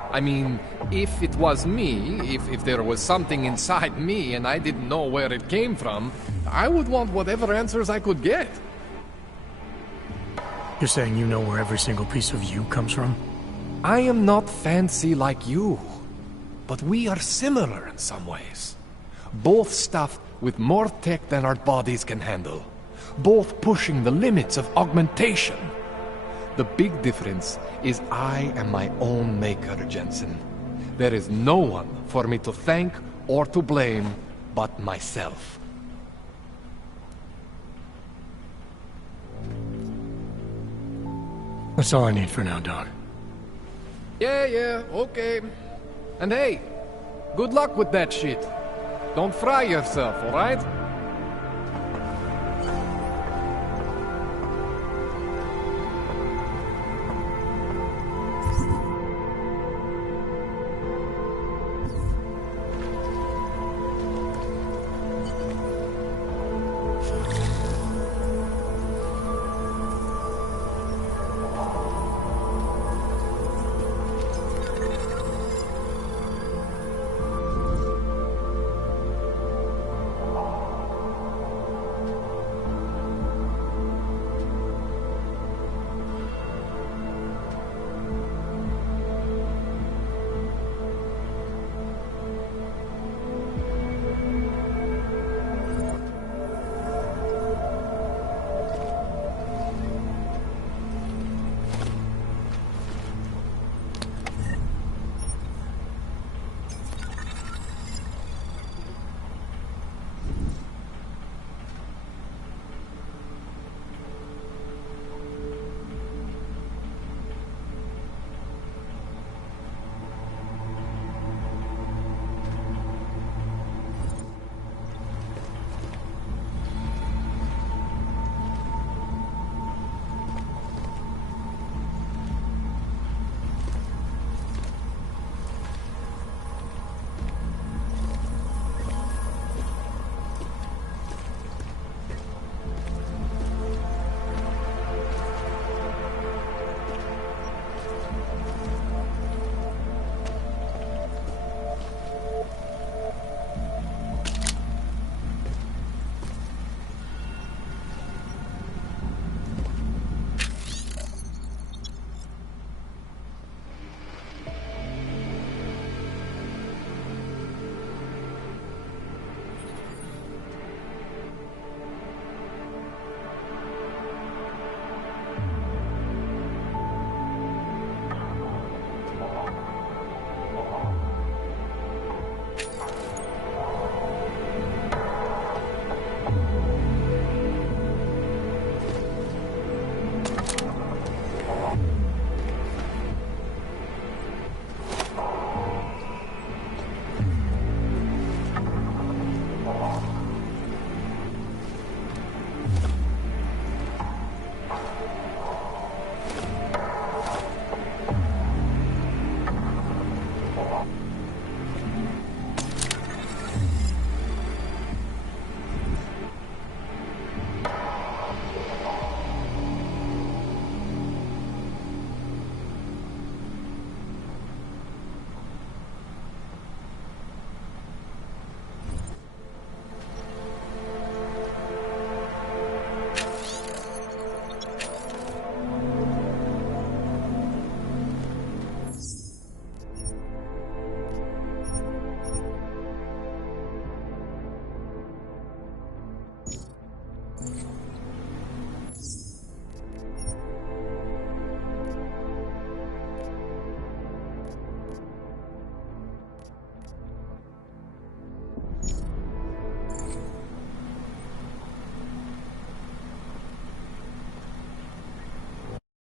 I mean, if it was me, if there was something inside me and I didn't know where it came from, I would want whatever answers I could get. You're saying you know where every single piece of you comes from? I am not fancy like you, but we are similar in some ways. Both stuffed with more tech than our bodies can handle. Both pushing the limits of augmentation. The big difference is I am my own maker, Jensen. There is no one for me to thank or to blame but myself. That's all I need for now, Doc. Yeah, okay. And hey, good luck with that shit. Don't fry yourself, alright?